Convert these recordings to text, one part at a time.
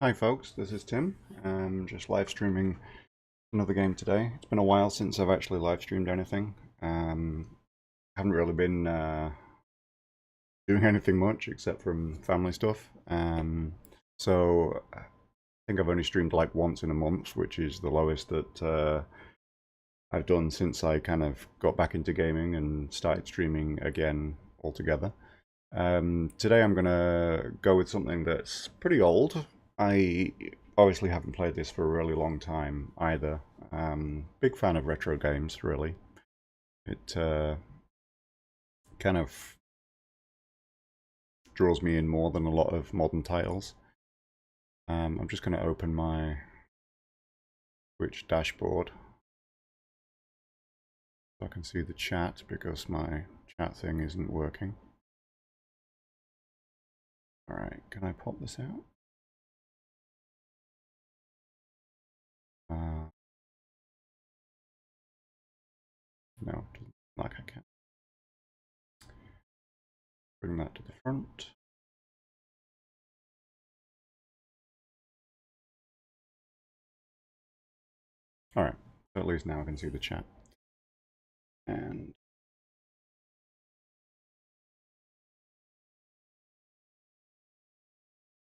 Hi folks, this is Tim. Just live streaming another game today. It's been a while since I've actually live streamed anything. Haven't really been doing anything much except from family stuff. So I think I've only streamed like once in a month, which is the lowest that I've done since I kind of got back into gaming and started streaming again altogether. Today I'm gonna go with something that's pretty old. I obviously haven't played this for a really long time either. Big fan of retro games, really. It kind of draws me in more than a lot of modern titles. I'm just going to open my Twitch dashboard so I can see the chat because my chat thing isn't working. Alright, can I pop this out? No, doesn't look like I can. Bring that to the front. Alright, so at least now I can see the chat. And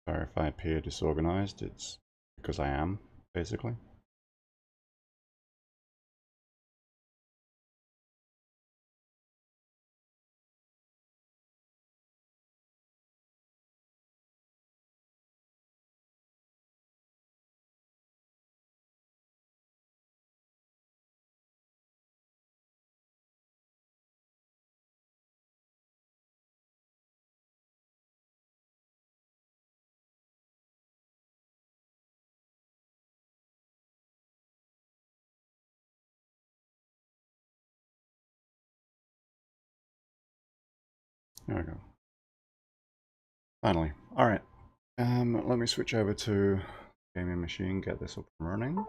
sorry if I appear disorganized, it's because I am, basically. There we go. Finally. Alright. Let me switch over to gaming machine, get this up and running.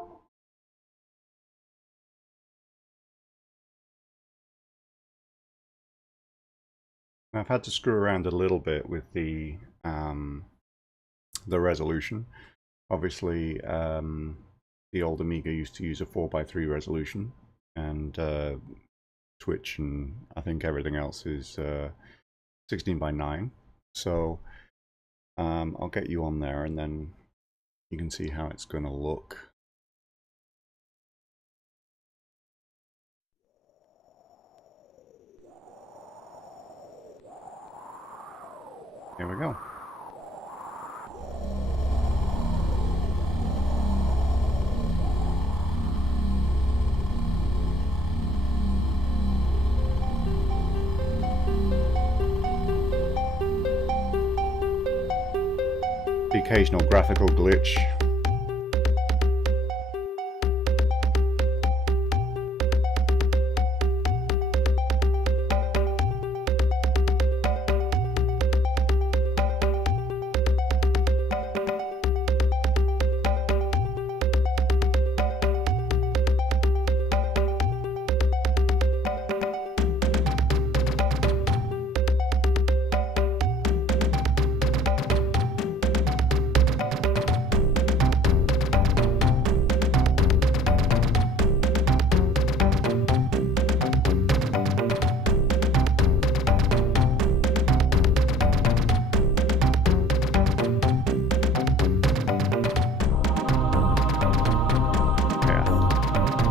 I've had to screw around a little bit with the resolution. Obviously, the old Amiga used to use a 4:3 resolution, and Twitch and I think everything else is 16:9. So I'll get you on there and then you can see how it's going to look. Here we go. The occasional graphical glitch.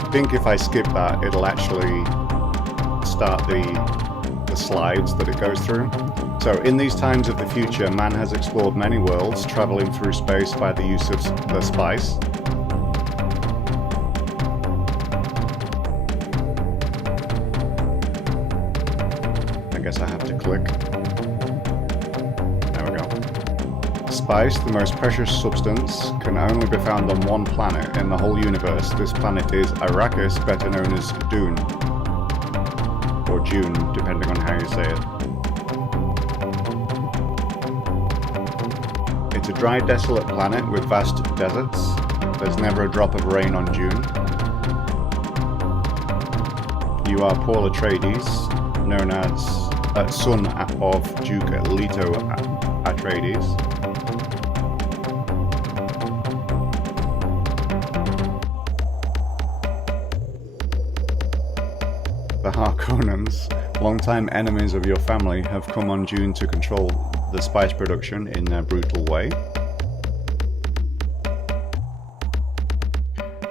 I think if I skip that, it'll actually start the slides that it goes through. So in these times of the future, man has explored many worlds, traveling through space by the use of the spice. I guess I have to click. There we go. Spice, the most precious substance, can only be found on one planet in the whole universe. This planet is Arrakis, better known as DUNE. Or June, depending on how you say it. It's a dry, desolate planet with vast deserts. There's never a drop of rain on June. You are Paul Atreides, known as son of Duke Leto Atreides. the Harkonnens, longtime enemies of your family, have come on DUNE to control the spice production in their brutal way.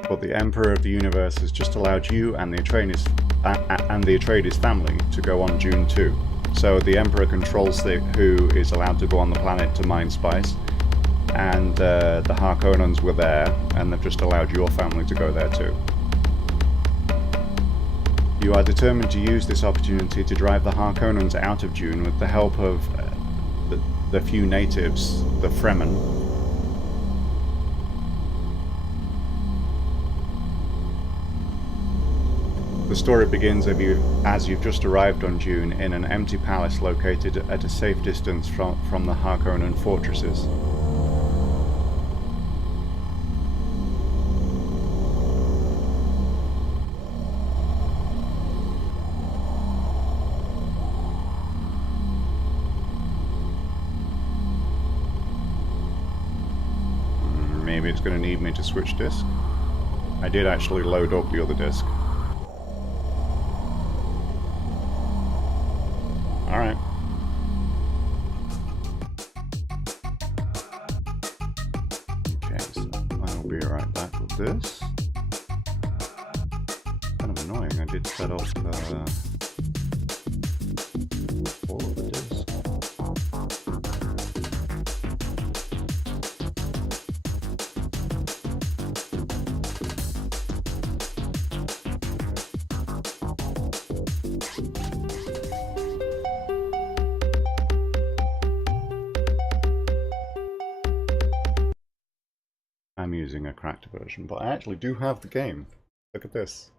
But the Emperor of the Universe has just allowed you and the Atreides family to go on DUNE too. So the Emperor controls who is allowed to go on the planet to mine spice, and the Harkonnens were there, and they've just allowed your family to go there too. You are determined to use this opportunity to drive the Harkonnens out of DUNE with the help of the few natives, the Fremen. The story begins as you've just arrived on DUNE in an empty palace located at a safe distance from the Harkonnen fortresses. Maybe it's going to need me to switch disc. I did actually load up the other disc. Alright. Okay, so I'll be right back with this. Kind of annoying, I did set up all of the discs. I'm using a cracked version, but I actually do have the game. Look at this.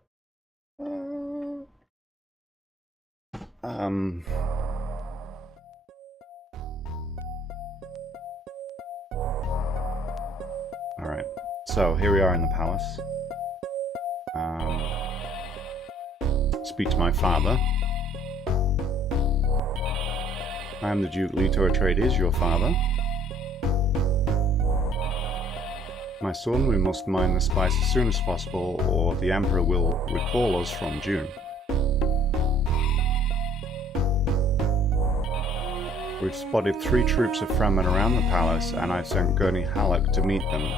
Alright, so here we are in the palace. Speak to my father. I am the Duke Leto Atreides, your father. My son, we must mine the spice as soon as possible, or the Emperor will recall us from DUNE. We've spotted 3 troops of Fremen around the palace, and I've sent Gurney Halleck to meet them.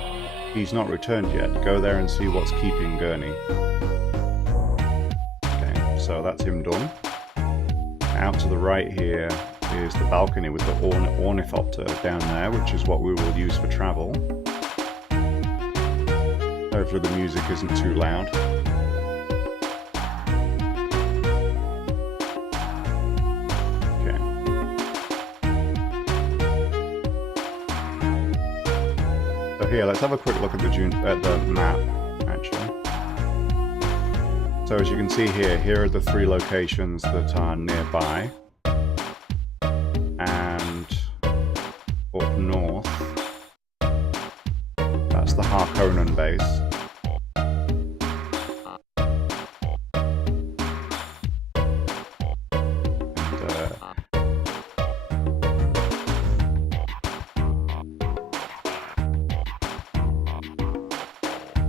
He's not returned yet. Go there and see what's keeping Gurney. Okay, so that's him done. Out to the right here is the balcony with the ornithopter down there, which is what we will use for travel. Hopefully the music isn't too loud. Okay. So here, let's have a quick look at the map, actually. So as you can see here are the 3 locations that are nearby. And up north, that's the Harkonnen base.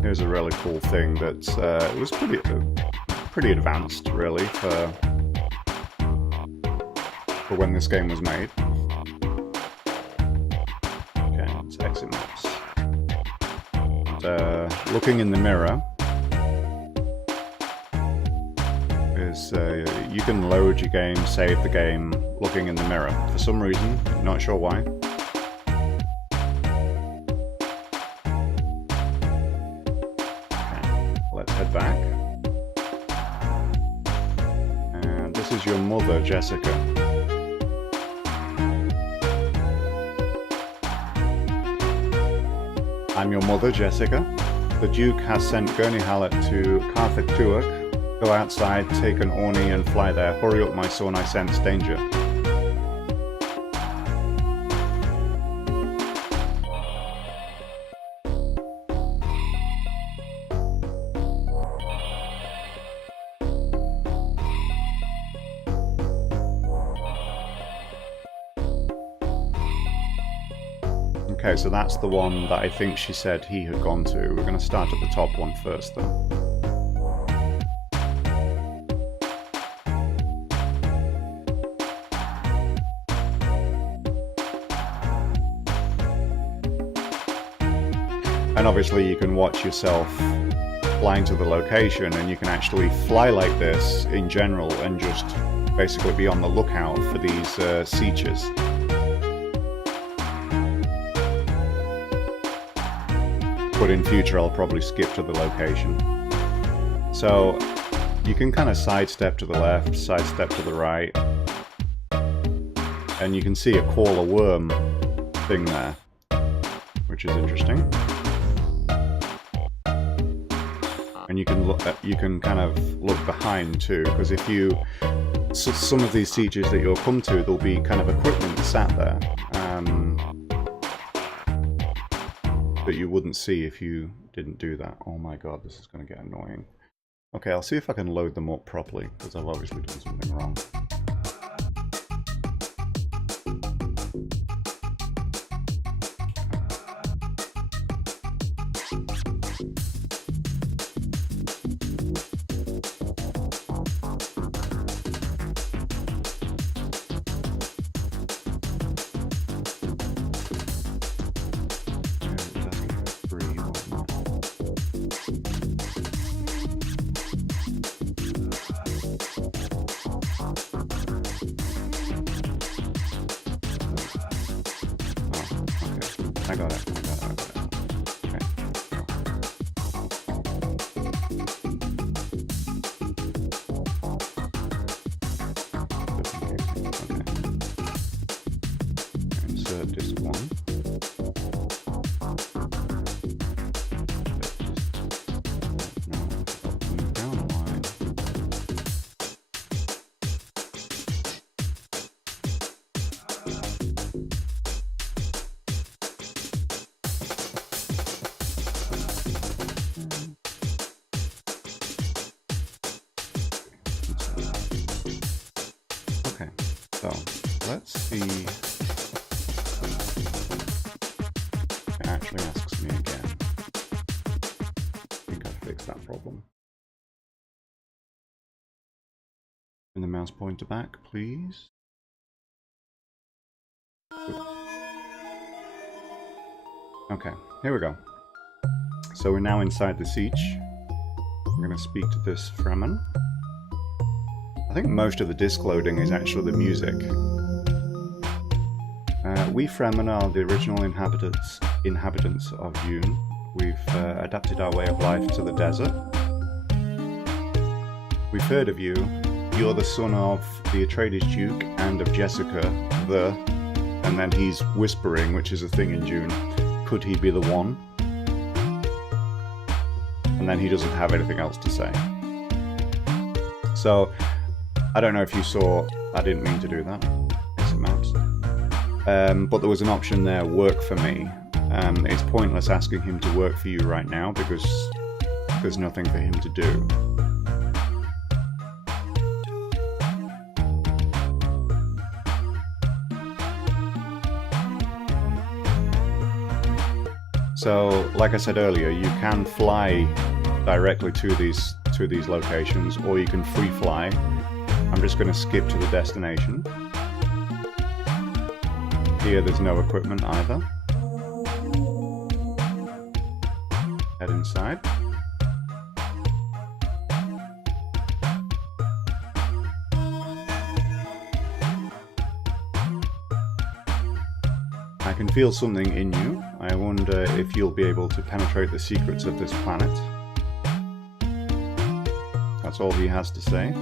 Here's a really cool thing that it was pretty advanced, really, for when this game was made. Okay, let's exit maps. And, looking in the mirror is you can load your game, save the game, looking in the mirror. For some reason, not sure why. Let's head back. And this is your mother, Jessica. I'm your mother, Jessica. The Duke has sent Gurney Halleck to Carthag Tuak. Go outside, take an Orni and fly there. Hurry up, my son, I sense danger. Okay, so that's the one that I think she said he had gone to. We're going to start at the top one first, though. And obviously you can watch yourself flying to the location, and you can actually fly like this in general and just basically be on the lookout for these seachers. But in future I'll probably skip to the location. So you can kind of sidestep to the left, sidestep to the right, and you can see a call a worm thing there, which is interesting. And you can look at, you can kind of look behind too, because if you some of these seachers that you'll come to, there'll be kind of equipment sat there that you wouldn't see if you didn't do that. Oh my god, this is going to get annoying. Okay, I'll see if I can load them up properly, because I've obviously done something wrong. I got it. Okay. Insert disk 1. Move down a line. Okay, so let's see. It actually asks me again. I think I fixed that problem. Bring the mouse pointer back, please. Okay, here we go. So we're now inside the siege. I'm going to speak to this Fremen. I think most of the disk loading is actually the music. We Fremen are the original inhabitants of DUNE. We've adapted our way of life to the desert. We've heard of you. You're the son of the Atreides Duke and of Jessica, and then he's whispering, which is a thing in DUNE. Could he be the one? And then he doesn't have anything else to say. So, I don't know if you saw, I didn't mean to do that. Exit maps. But there was an option there, work for me. It's pointless asking him to work for you right now because there's nothing for him to do. So, like I said earlier, you can fly directly to these locations, or you can free fly. I'm just going to skip to the destination. Here there's no equipment either. Head inside. I can feel something in you. I wonder if you'll be able to penetrate the secrets of this planet. That's all he has to say.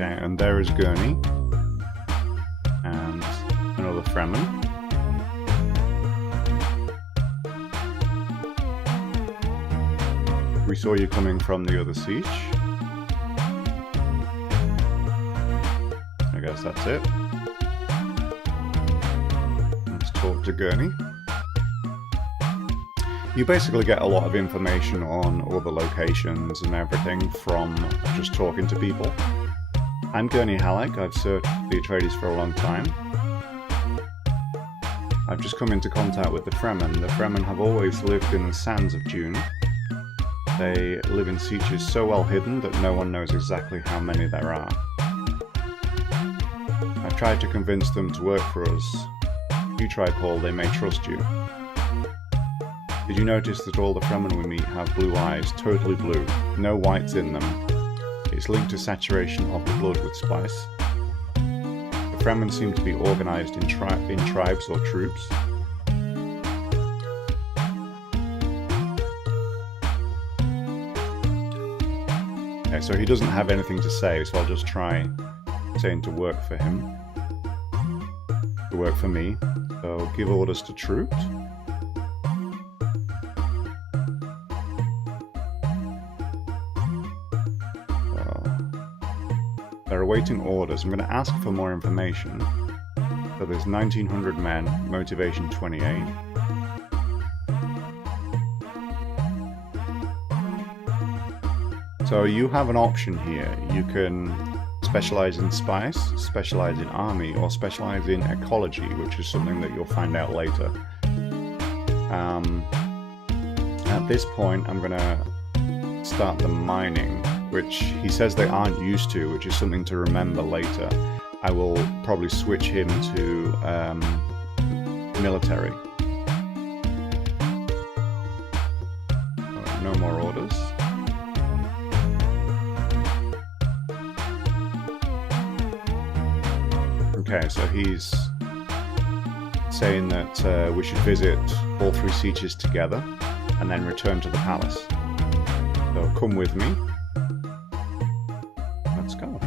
Okay, and there is Gurney, and another Fremen. We saw you coming from the other siege. I guess that's it. Let's talk to Gurney. You basically get a lot of information on all the locations and everything from just talking to people. I'm Gurney Halleck. I've served the Atreides for a long time. I've just come into contact with the Fremen. The Fremen have always lived in the sands of DUNE. They live in sietches so well hidden that no one knows exactly how many there are. I've tried to convince them to work for us. If you try, Paul, they may trust you. Did you notice that all the Fremen we meet have blue eyes, totally blue, no whites in them? It's linked to saturation of the blood with spice. The Fremen seem to be organised in tribes or troops. Okay, so he doesn't have anything to say, so I'll just try saying to work for him. To work for me. So give orders to troops. They're awaiting orders. I'm going to ask for more information. So there's 1900 men, motivation 28. So you have an option here. You can specialize in spice, specialize in army, or specialize in ecology, which is something that you'll find out later. At this point, I'm going to start the mining, which he says they aren't used to, which is something to remember later. I will probably switch him to military. No more orders. Okay, so he's saying that we should visit all three sietches together and then return to the palace. So come with me. Let's go.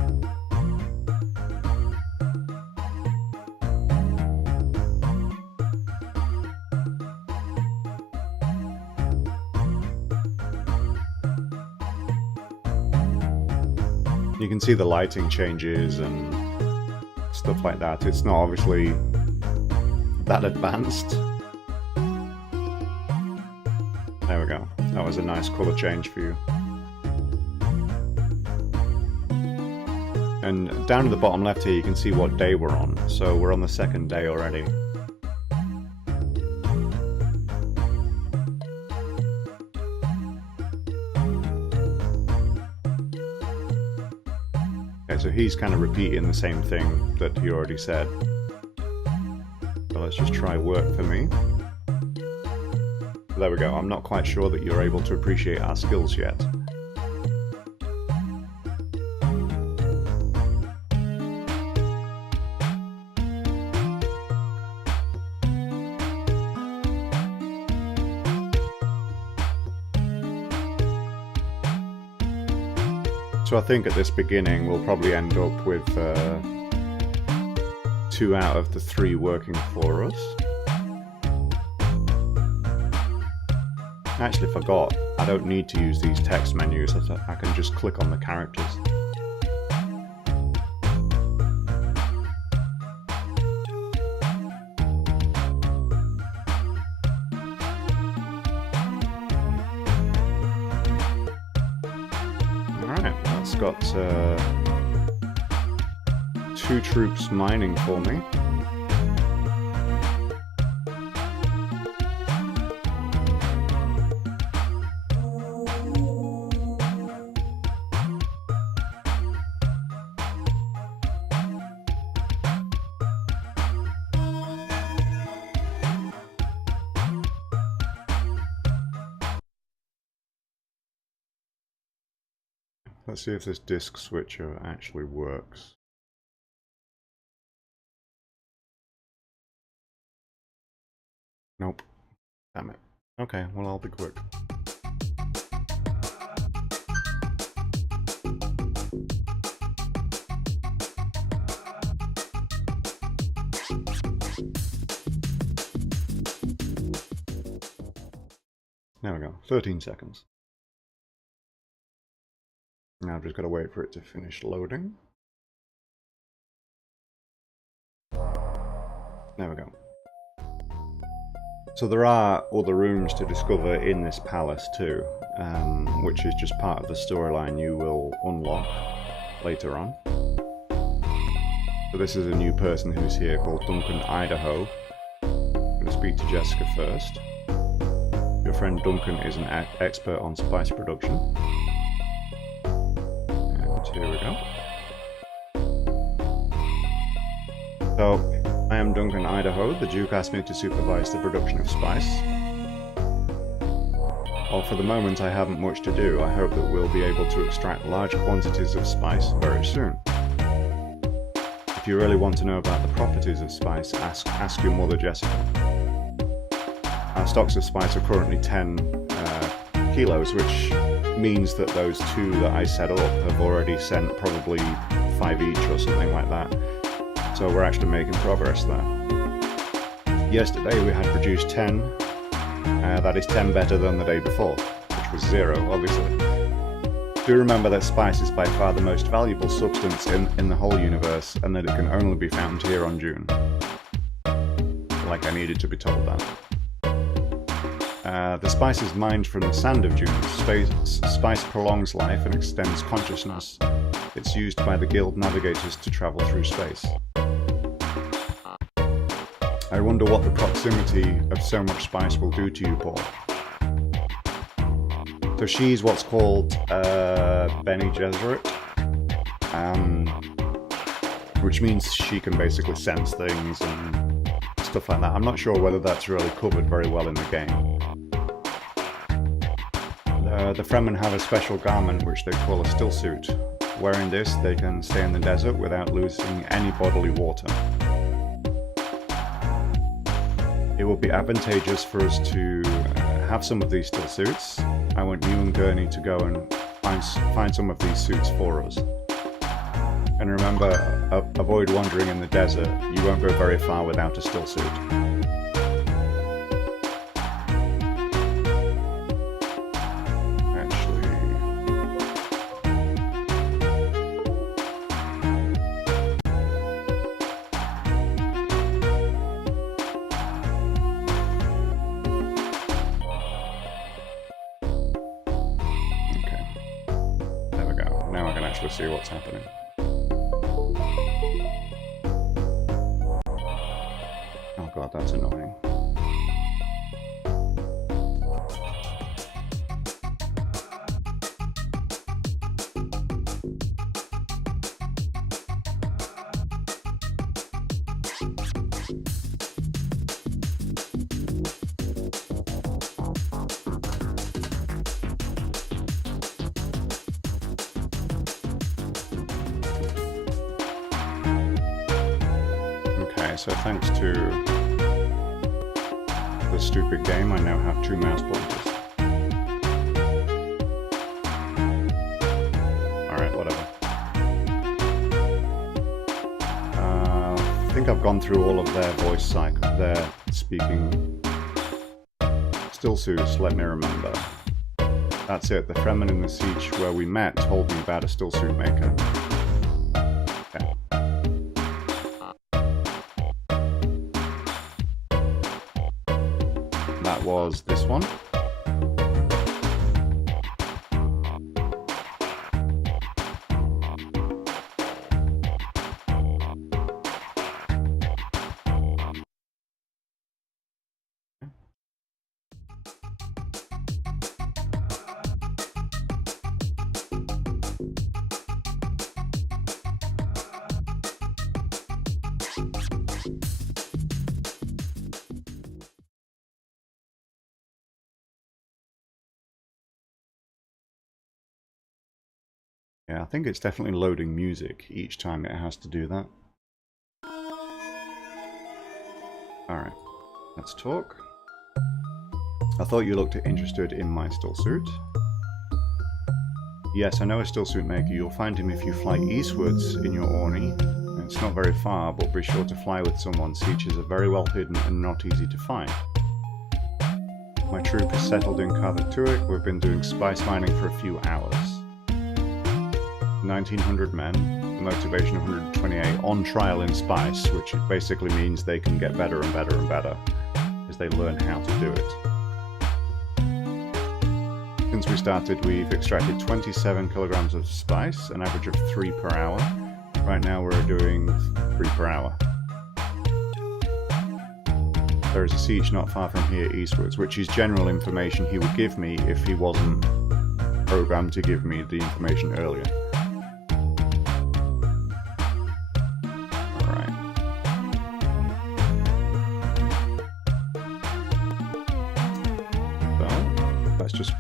You can see the lighting changes and stuff like that. It's not obviously that advanced. There we go. That was a nice colour change for you. And down at the bottom left here you can see what day we're on. So we're on the second day already. Okay, so he's kind of repeating the same thing that he already said. So let's just try work for me. There we go. I'm not quite sure that you're able to appreciate our skills yet. So I think at this beginning we'll probably end up with 2 out of the 3 working for us. I actually forgot, I don't need to use these text menus, I can just click on the characters. Alright, that's got 2 troops mining for me. Let's see if this disk switcher actually works. Nope. Damn it. Okay, well I'll be quick. There we go, 13 seconds. Now I've just got to wait for it to finish loading. There we go. So there are other rooms to discover in this palace too, which is just part of the storyline you will unlock later on. So this is a new person who's here called Duncan Idaho. I'm going to speak to Jessica first. Your friend Duncan is an expert on spice production. And here we go. So, I am Duncan Idaho. The Duke asked me to supervise the production of spice. Well, for the moment I haven't much to do. I hope that we'll be able to extract large quantities of spice very soon. If you really want to know about the properties of spice, ask your mother Jessica. Our stocks of spice are currently 10 kilos, which means that those 2 that I set up have already sent probably 5 each or something like that. So we're actually making progress there. Yesterday we had produced 10. That is 10 better than the day before, which was 0, obviously. Do remember that spice is by far the most valuable substance in the whole universe, and that it can only be found here on DUNE. Like I needed to be told that. The spice is mined from the sand of DUNE. Spice prolongs life and extends consciousness. It's used by the guild navigators to travel through space. I wonder what the proximity of so much spice will do to you, Paul. So she's what's called Bene Gesserit, which means she can basically sense things and stuff like that. I'm not sure whether that's really covered very well in the game. The Fremen have a special garment which they call a still suit. Wearing this, they can stay in the desert without losing any bodily water. It will be advantageous for us to have some of these still suits. I want you and Gurney to go and find some of these suits for us. And remember, avoid wandering in the desert. You won't go very far without a still suit. See what's happening. Oh god, that's annoying. So thanks to the stupid game, I now have 2 mouse pointers. Alright, whatever. I think I've gone through all of their voice cycle, their speaking still suits, let me remember. That's it, the Fremen in the siege where we met told me about a still suit maker. Okay. That was this one. Yeah, I think it's definitely loading music each time it has to do that. Alright, let's talk. I thought you looked interested in my still suit. Yes, I know a still suit maker. You'll find him if you fly eastwards in your Orni. It's not very far, but be sure to fly with someone. Sietches are very well hidden and not easy to find. My troop is settled in Karthatuik. We've been doing spice mining for a few hours. 1900 men, motivation 128, on trial in spice, which basically means they can get better and better and better. Is they learn how to do it. Since we started, we've extracted 27 kilograms of spice, an average of 3 per hour. Right now we're doing 3 per hour. There is a siege not far from here eastwards, which is general information he would give me if he wasn't programmed to give me the information earlier. Alright. So, let's just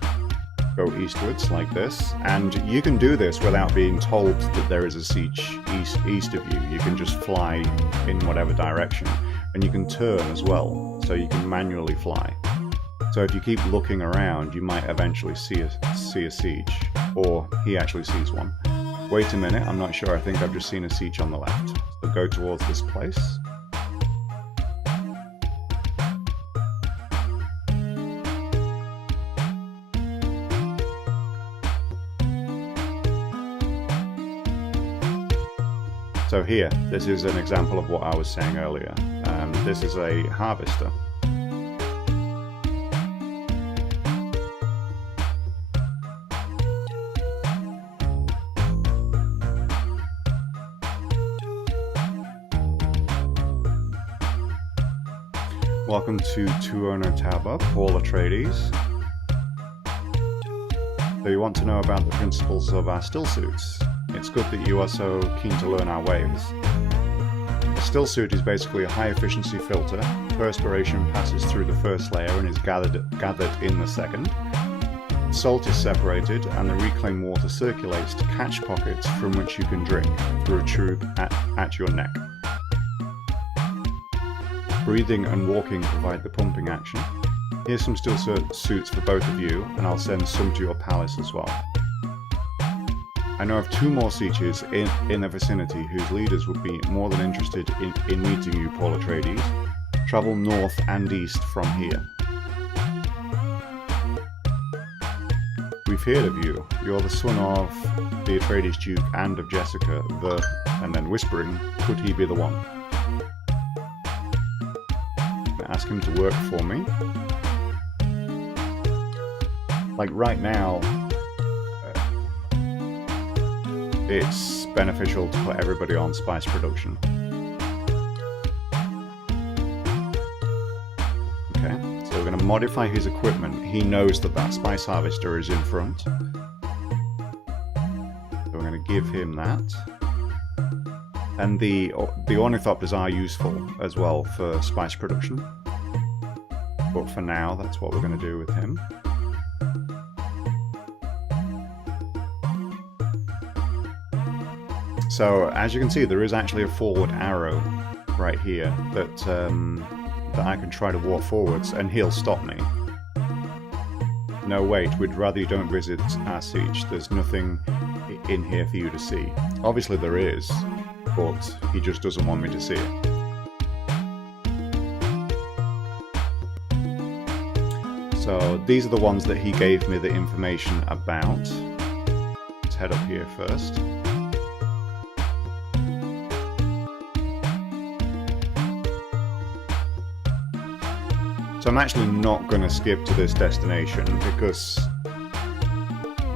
go eastwards like this, and you can do this without being told that there is a siege east of you. You can just fly in whatever direction, and you can turn as well, so you can manually fly. So if you keep looking around, you might eventually see a siege, or he actually sees one. Wait a minute, I'm not sure, I think I've just seen a siege on the left. So go towards this place. So here, this is an example of what I was saying earlier. This is a harvester. Welcome to Tuono Tauba, Paul Atreides. So you want to know about the principles of our still suits. It's good that you are so keen to learn our ways. A still suit is basically a high efficiency filter. Perspiration passes through the first layer and is gathered in the second. Salt is separated and the reclaimed water circulates to catch pockets from which you can drink through a tube at your neck. Breathing and walking provide the pumping action. Here's some still suits for both of you, and I'll send some to your palace as well. I know of 2 more sieges in the vicinity whose leaders would be more than interested in meeting you, Paul Atreides. Travel north and east from here. We've heard of you. You're the son of the Atreides Duke and of Jessica, and then whispering, could he be the one? Ask him to work for me. Like right now, it's beneficial to put everybody on spice production. Okay, so we're going to modify his equipment. He knows that that spice harvester is in front. So we're going to give him that. And the ornithopters are useful as well for spice production. But for now, that's what we're going to do with him. So, as you can see, there is actually a forward arrow right here that I can try to walk forwards, and he'll stop me. No, wait, we'd rather you don't visit our siege. There's nothing in here for you to see. Obviously there is, but he just doesn't want me to see it. So these are the ones that he gave me the information about. Let's head up here first. So I'm actually not going to skip to this destination because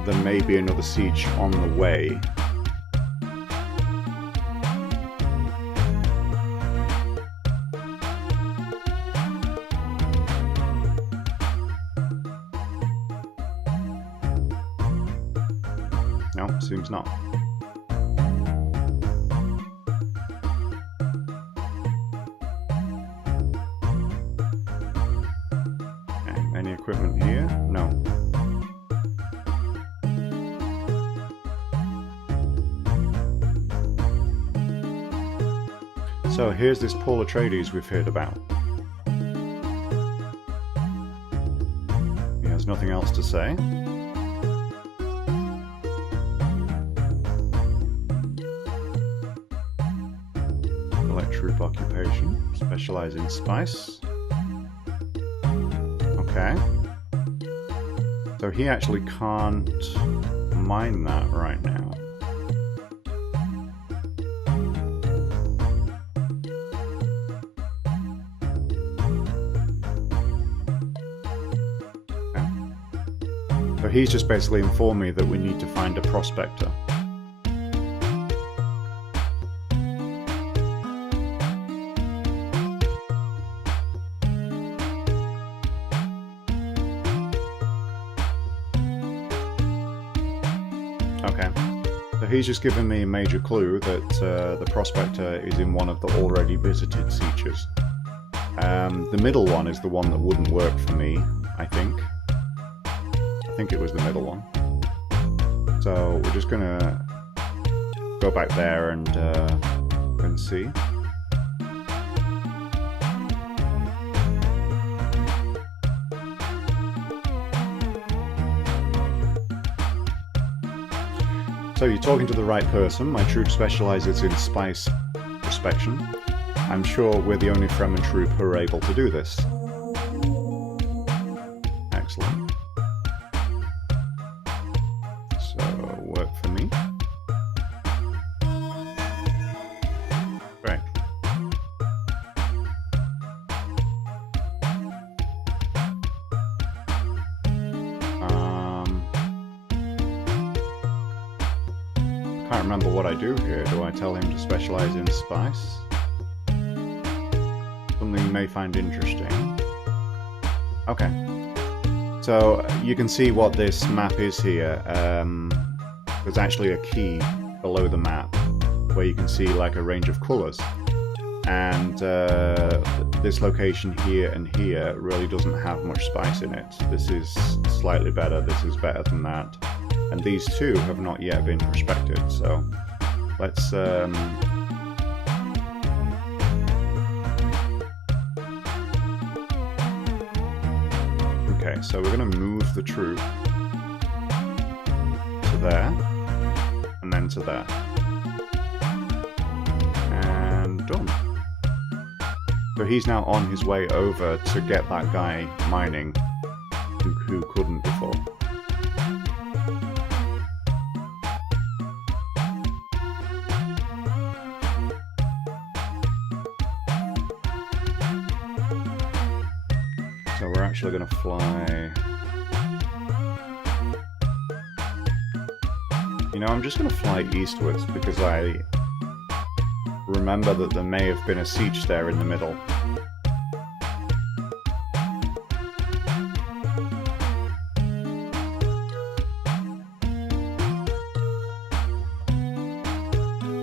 there may be another siege on the way. No, seems not. Any equipment here? No. So here's this Paul Atreides we've heard about. He has nothing else to say. Elect troop occupation, specialize in spice. Okay. So he actually can't mine that right now. So he's just basically informed me that we need to find a prospector. Okay, so he's just given me a major clue that the prospector is in one of the already visited sietches. The middle one is the one that wouldn't work for me, I think. I think it was the middle one. So we're just gonna go back there and see. So you're talking to the right person. My troop specializes in spice prospection. I'm sure we're the only Fremen troop who are able to do this. Excellent. So, work for me. Great. I can't remember what I do here. Do I tell him to specialize in spice? Something you may find interesting. Okay. So you can see what this map is here. There's actually a key below the map where you can see like a range of colours. And this location here and here really doesn't have much spice in it. This is slightly better, this is better than that. And these two have not yet been prospected, so let's okay, so we're going to move the troop to there, and then to there. And done. So he's now on his way over to get that guy mining who couldn't before. So we're actually going to fly... You know, I'm just going to fly eastwards because I remember that there may have been a siege there in the middle.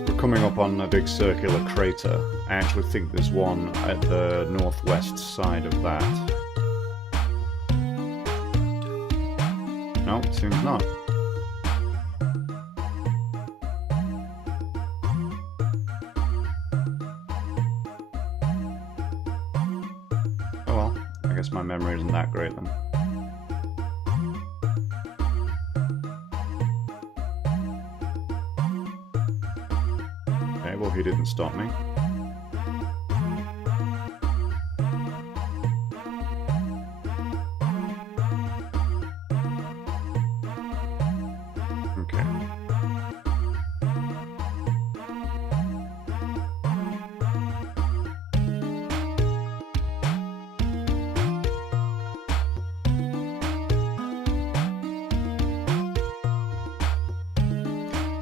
We're coming up on a big circular crater. I actually think there's one at the northwest side of that. No, seems not. Oh well, I guess my memory isn't that great then. Okay, well he didn't stop me.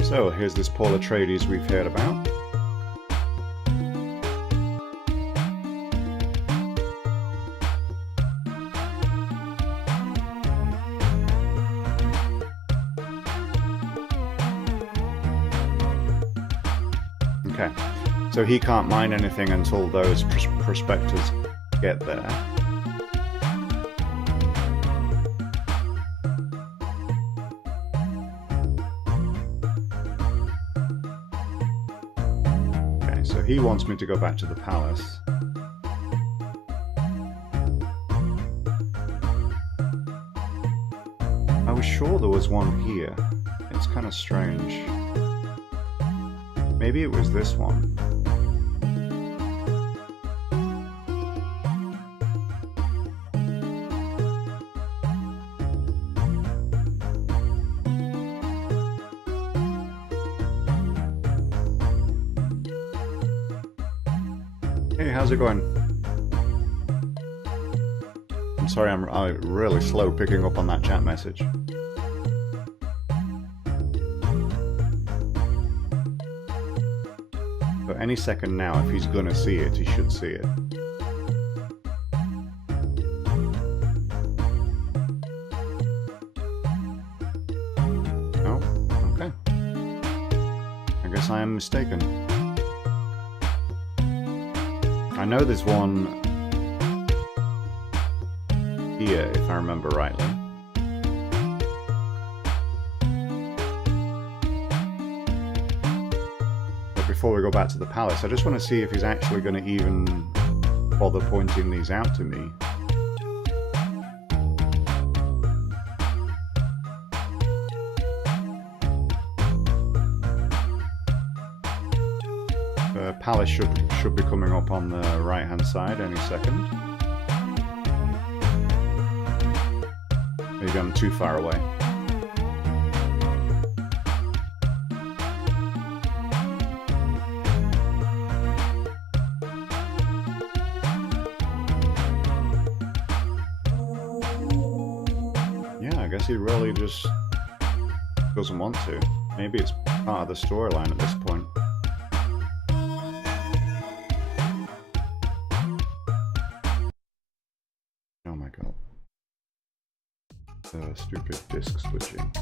So here's this Paul Atreides we've heard about. Okay, so he can't mine anything until those prospectors get there. So he wants me to go back to the palace. I was sure there was one here. It's kind of strange. Maybe it was this one. Hey, how's it going? I'm sorry, I'm really slow picking up on that chat message. But any second now, if he's gonna see it, he should see it. Oh, okay. I guess I am mistaken. I know there's one here, if I remember rightly. But before we go back to the palace, I just want to see if he's actually going to even bother pointing these out to me. The palace should be coming up on the right hand side any second. Maybe I'm too far away. Yeah, I guess he really just doesn't want to. Maybe it's part of the storyline at this point. Oh my god. Stupid disk switching.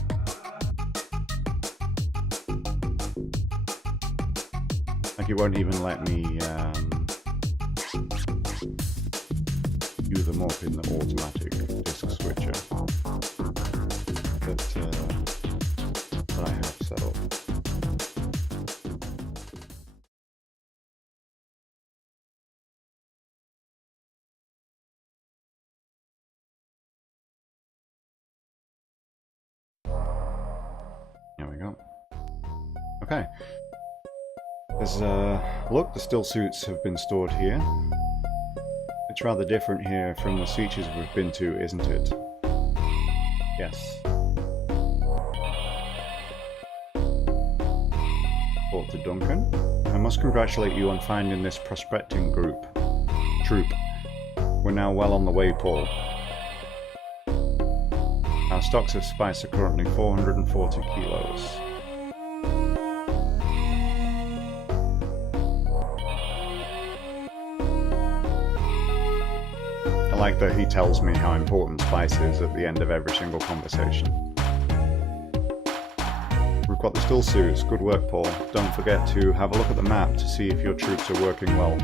Like it won't even let me queue them up in the automatic disk switcher that I have set up. There we go. Okay. There's look, the still suits have been stored here. It's rather different here from the sietches we've been to, isn't it? Yes. Report to Duncan. I must congratulate you on finding this prospecting troop. We're now well on the way, Paul. Our stocks of spice are currently 440 kilos. I like that he tells me how important spice is at the end of every single conversation. We've got the still suits. Good work, Paul. Don't forget to have a look at the map to see if your troops are working well.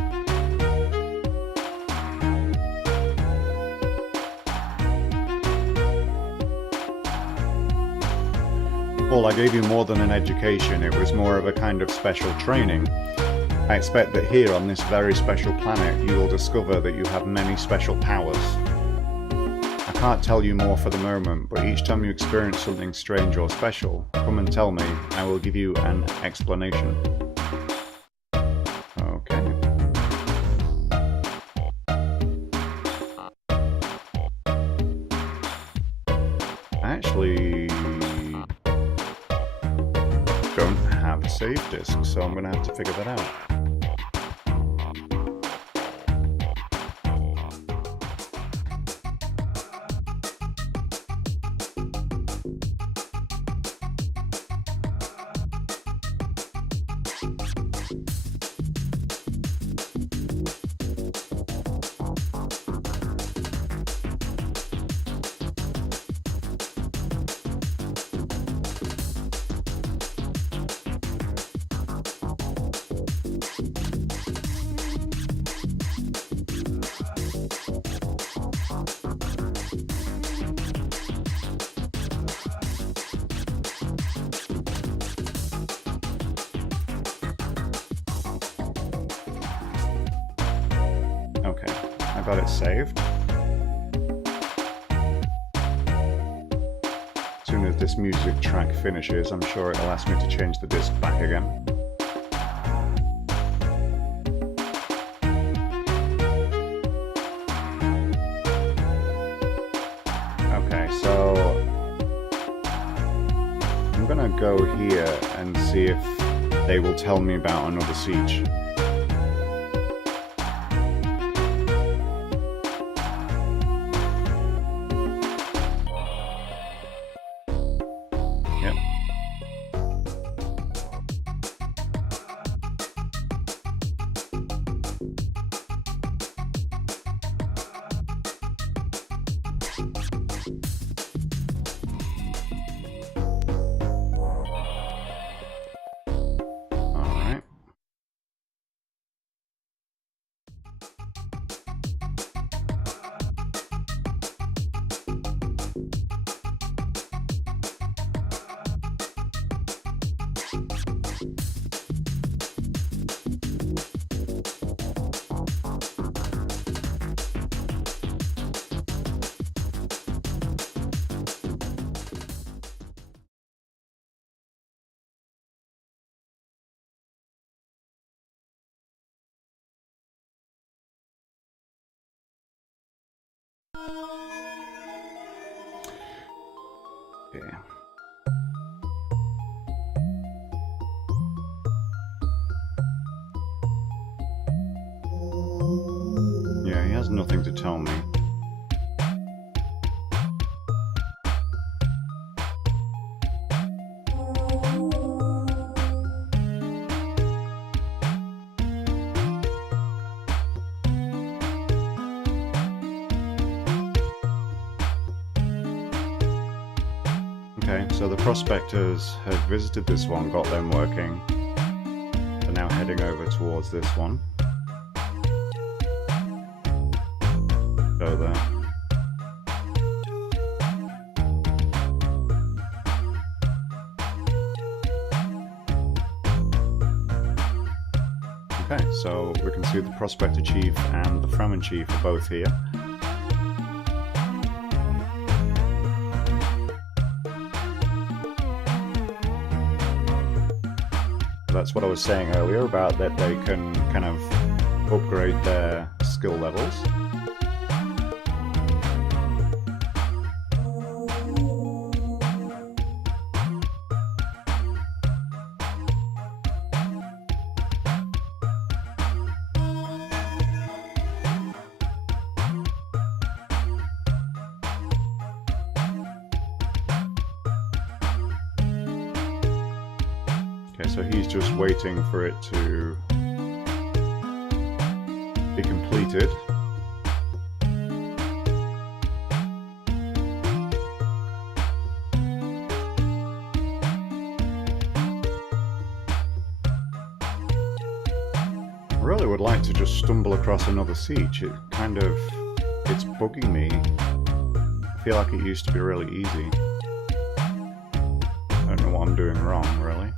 Paul, I gave you more than an education, it was more of a kind of special training. I expect that here on this very special planet you will discover that you have many special powers. I can't tell you more for the moment, but each time you experience something strange or special, come and tell me, I will give you an explanation. Okay. Actually, don't have a save disk, so I'm going to have to figure that out. Okay, I got it saved. As soon as this music track finishes, I'm sure it'll ask me to change the disc back again. Okay, so I'm gonna go here and see if they will tell me about another siege. Yeah. Yeah, he has nothing to tell me. Okay, so the prospectors had visited this one, got them working. They're now heading over towards this one. Go there. Okay, so we can see the Prospector Chief and the Fremen Chief are both here. That's what I was saying earlier about that they can kind of upgrade their skill levels. Okay, so he's just waiting for it to be completed. I really would like to just stumble across another siege. It's bugging me. I feel like it used to be really easy. I don't know what I'm doing wrong, really.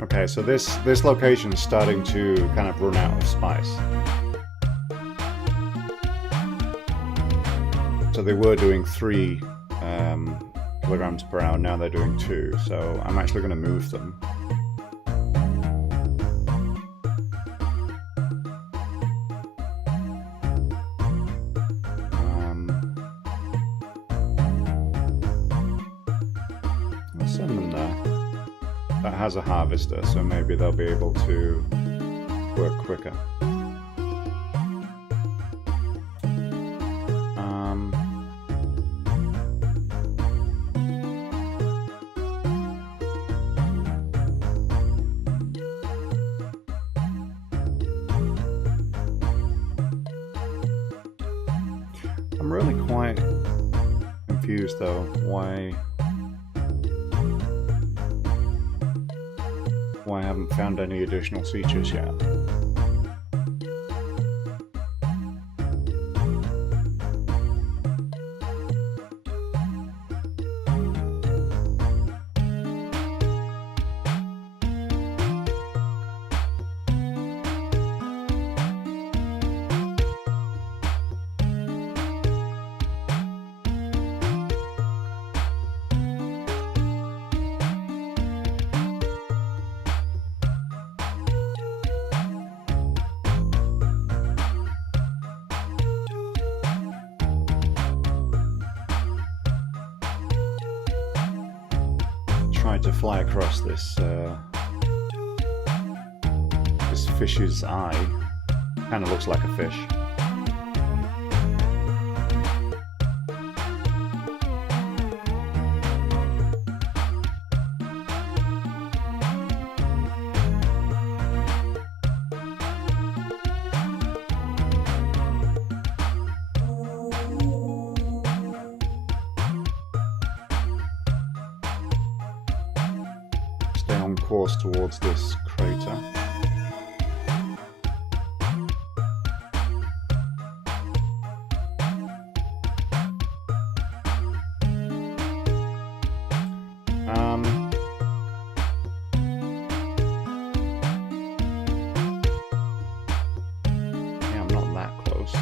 Okay, so this location is starting to kind of run out of spice. So they were doing 3 kilograms per hour, now they're doing 2, so I'm actually going to move them. I'll send them there. That has a harvester, so maybe they'll be able to work quicker. I'm really quite confused though, why I haven't found any additional features yet. Tried to fly across this this fish's eye. Kind of looks like a fish. Stay on course towards this crater. Yeah, I'm not that close.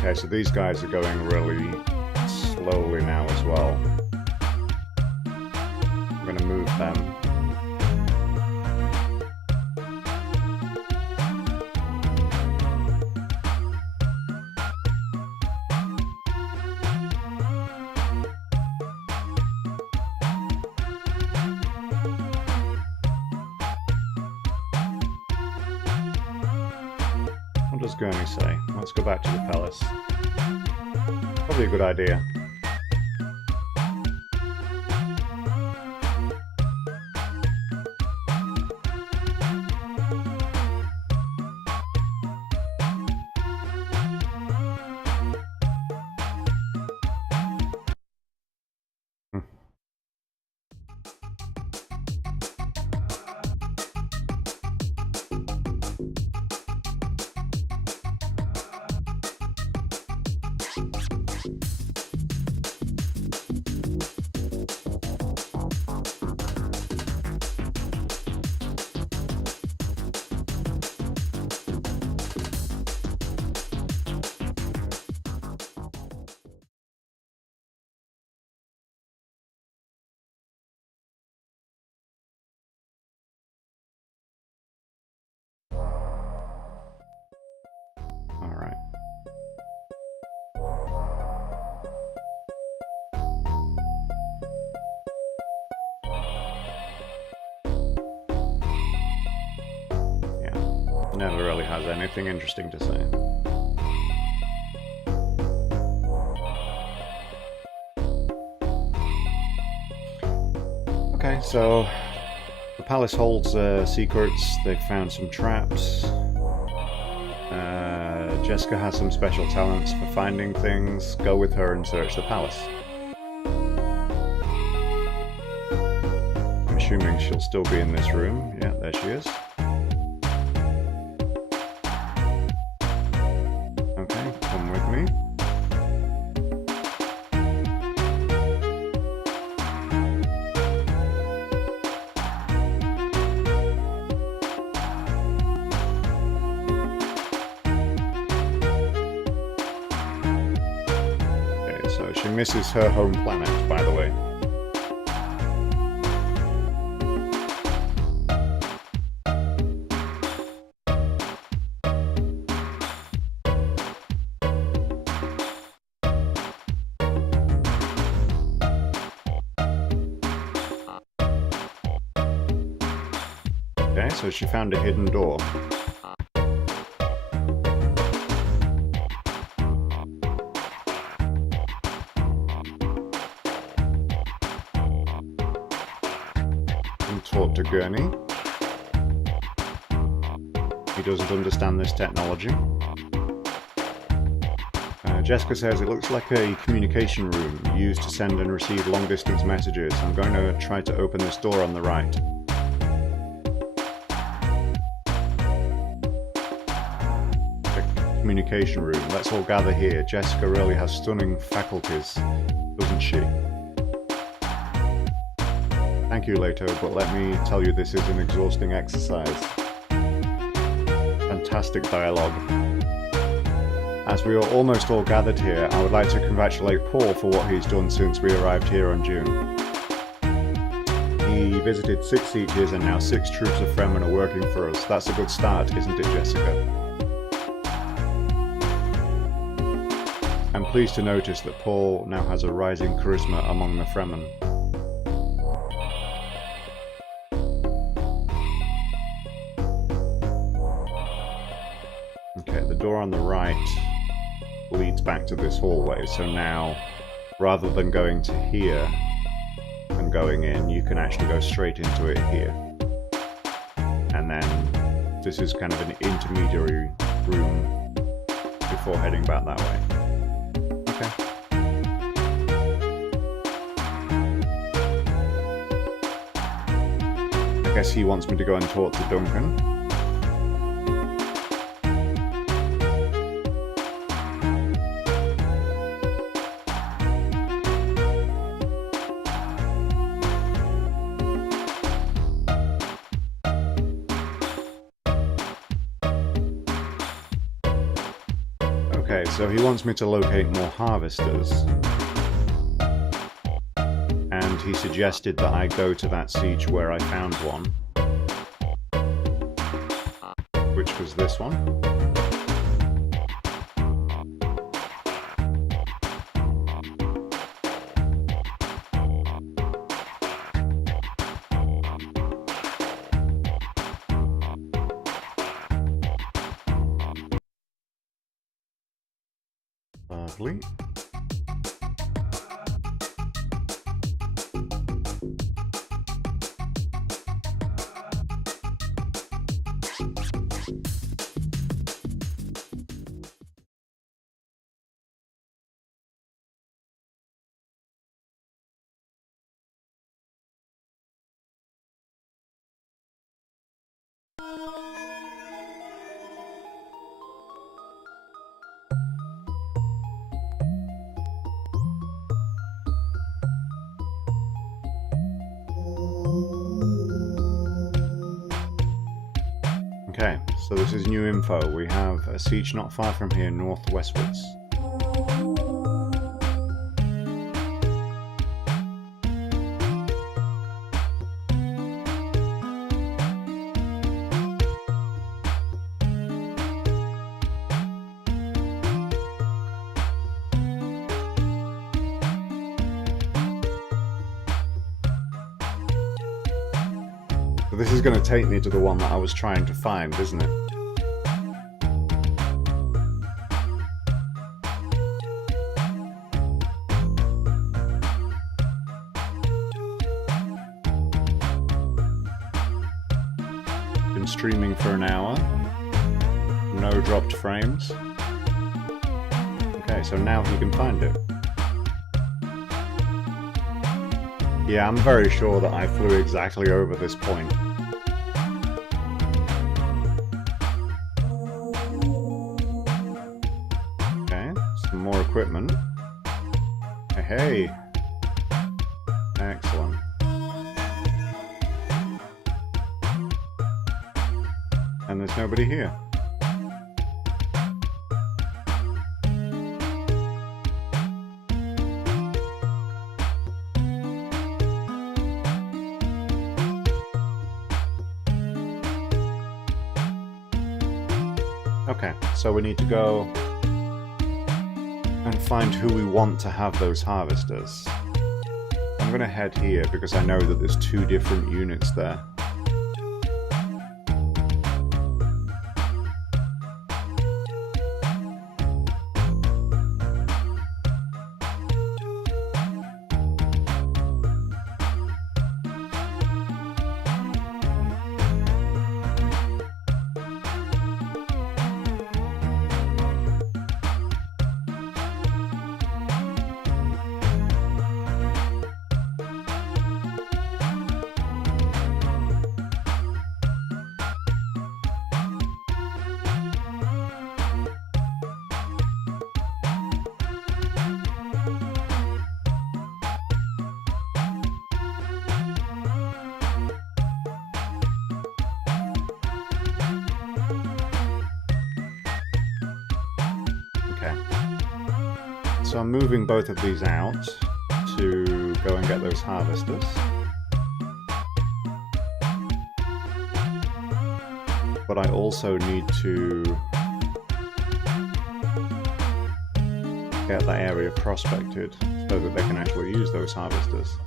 Okay, so these guys are going really slowly now as well. I'm going to move them. What does Gurney say? Let's go back to the palace. Probably a good idea. Alright. Yeah, never really has anything interesting to say. Okay, so the palace holds secrets. They've found some traps. Jessica has some special talents for finding things. Go with her and search the palace. I'm assuming she'll still be in this room. Yeah, there she is. Okay, come with me. So she misses her home planet, by the way. Okay, so she found a hidden door. And talk to Gurney. He doesn't understand this technology. Jessica says it looks like a communication room used to send and receive long-distance messages. I'm going to try to open this door on the right. A communication room. Let's all gather here. Jessica really has stunning faculties, doesn't she? Thank you, Leto, but let me tell you this is an exhausting exercise. Fantastic dialogue. As we are almost all gathered here, I would like to congratulate Paul for what he's done since we arrived here on June. He visited 6 sieges and now 6 troops of Fremen are working for us. That's a good start, isn't it, Jessica? I'm pleased to notice that Paul now has a rising charisma among the Fremen. Okay, the door on the right leads back to this hallway, so now rather than going to here and going in, you can actually go straight into it here. And then this is kind of an intermediary room before heading back that way. Okay. I guess he wants me to go and talk to Duncan. Okay, so he wants me to locate more harvesters. And he suggested that I go to that siege where I found one. Which was this one. Lovely. Okay, so this is new info. We have a siege not far from here, northwestwards. This is going to take me to the one that I was trying to find, isn't it? Been streaming for an hour. No dropped frames. Okay, so now he can find it. Yeah, I'm very sure that I flew exactly over this point. More equipment. Hey. Excellent. And there's nobody here. Okay, so we need to go and find who we want to have those harvesters. I'm going to head here because I know that there's 2 different units there. So I'm moving both of these out to go and get those harvesters. But I also need to get that area prospected so that they can actually use those harvesters.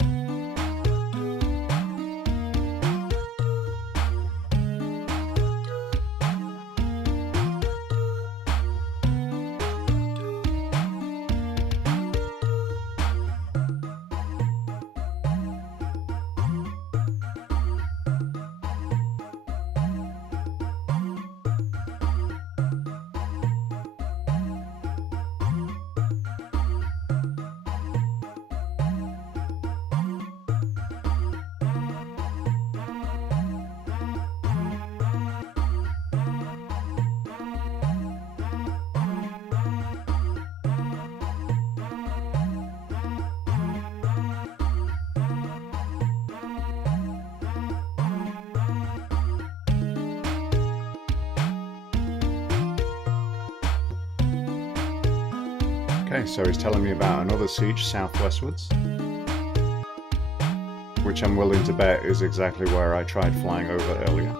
Okay, so he's telling me about another siege southwestwards, which I'm willing to bet is exactly where I tried flying over earlier.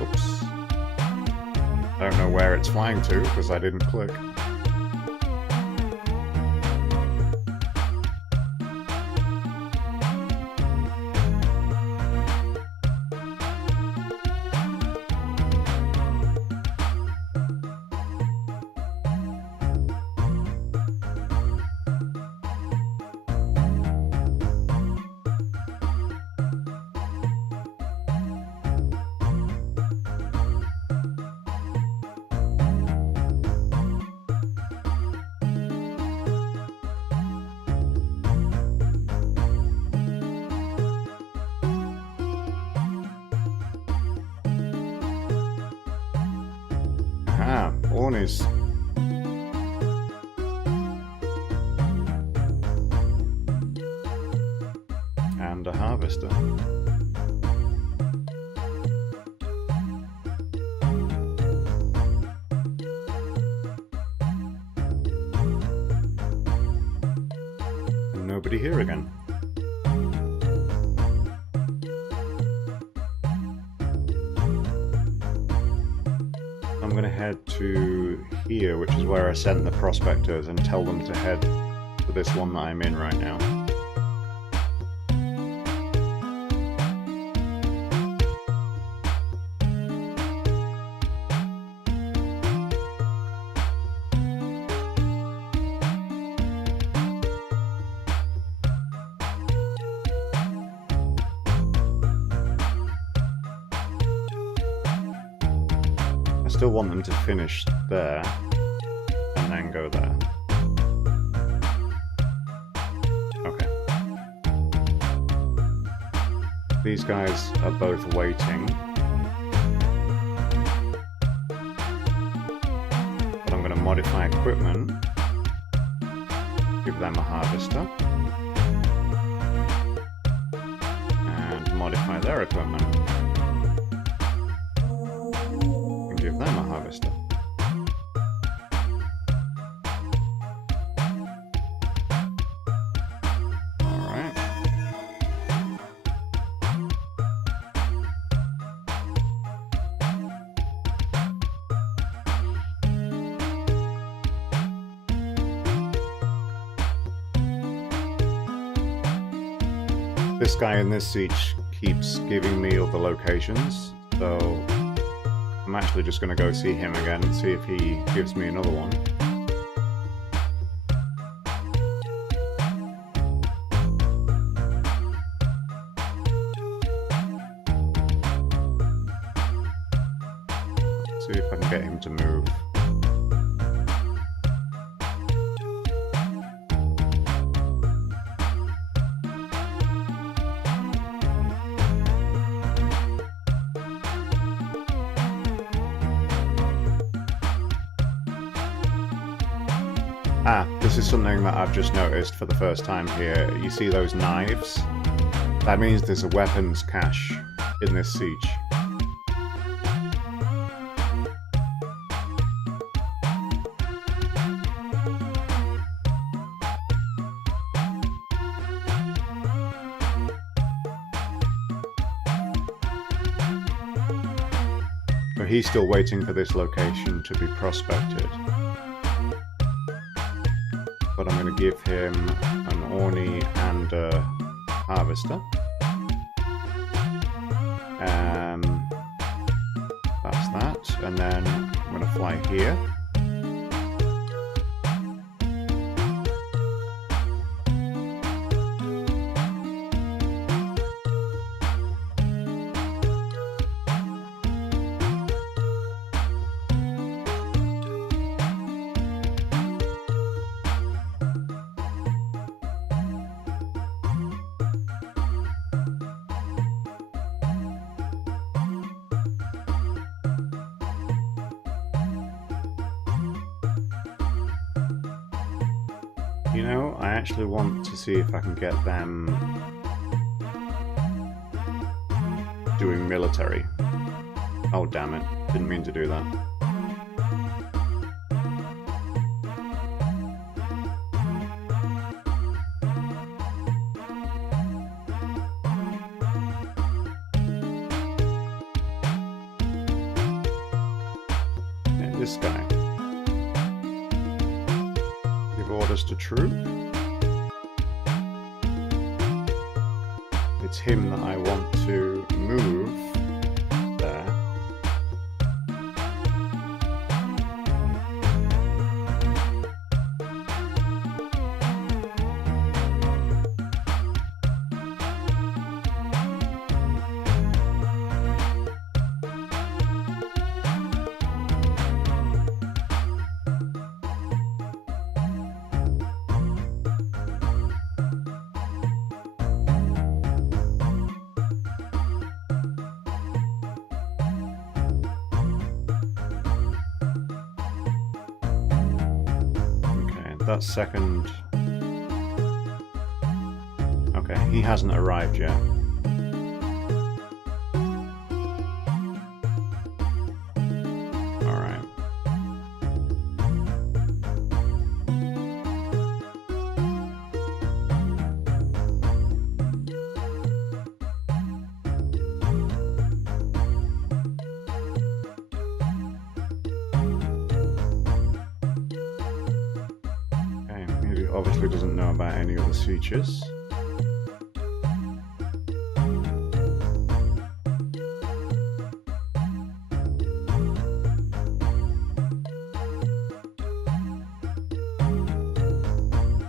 Oops. I don't know where it's flying to because I didn't click. Ah, Ornies. And a harvester. And nobody here again. I'm going to head to here, which is where I sent the prospectors, and tell them to head to this one that I'm in right now. I still want them to finish there and then go there. Okay. These guys are both waiting. But I'm going to modify equipment. Give them a harvester. And modify their equipment. Give them a harvester. Alright. This guy in this siege keeps giving me all the locations, so I'm actually just going to go see him again and see if he gives me another one. See if I can get him to move. Ah, this is something that I've just noticed for the first time here. You see those knives? That means there's a weapons cache in this siege. he's still waiting for this location to be prospected. But I'm going to give him an Orni and a Harvester. That's that. And then I'm going to fly here. You know, I actually want to see if I can get them doing military. Oh, damn it. Didn't mean to do that. Yeah, this guy. Orders to troop. It's him that I want to move there. That's second. Okay, he hasn't arrived yet. Alright. Obviously doesn't know about any of the features.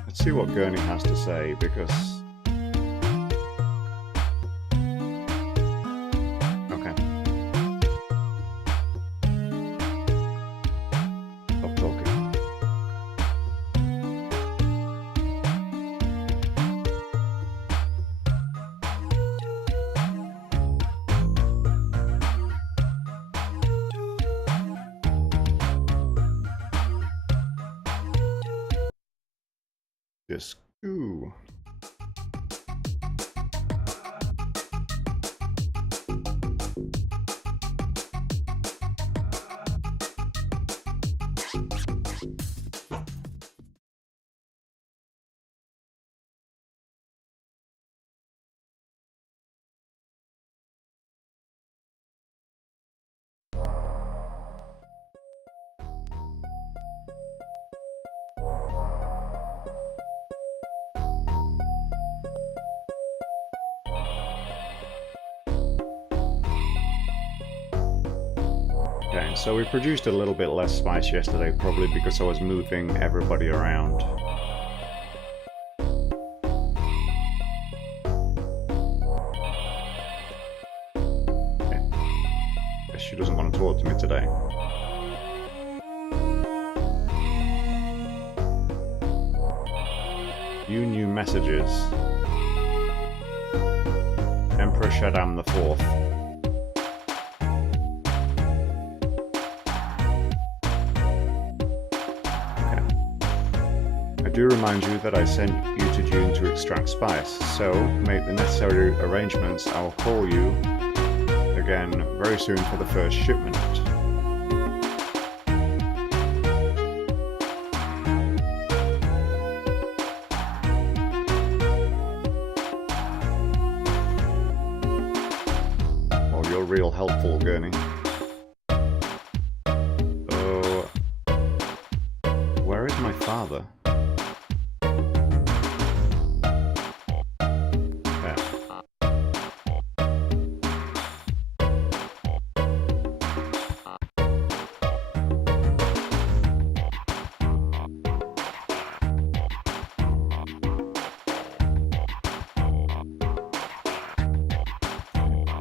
Let's see what Gurney has to say, because just ooh. Okay, so we produced a little bit less spice yesterday, probably because I was moving everybody around. Okay. Guess she doesn't want to talk to me today. View new messages. Emperor Shaddam IV. I do remind you that I sent you to DUNE to extract spice, so make the necessary arrangements. I will call you again very soon for the first shipment. Oh, you're real helpful, Gurney. my father?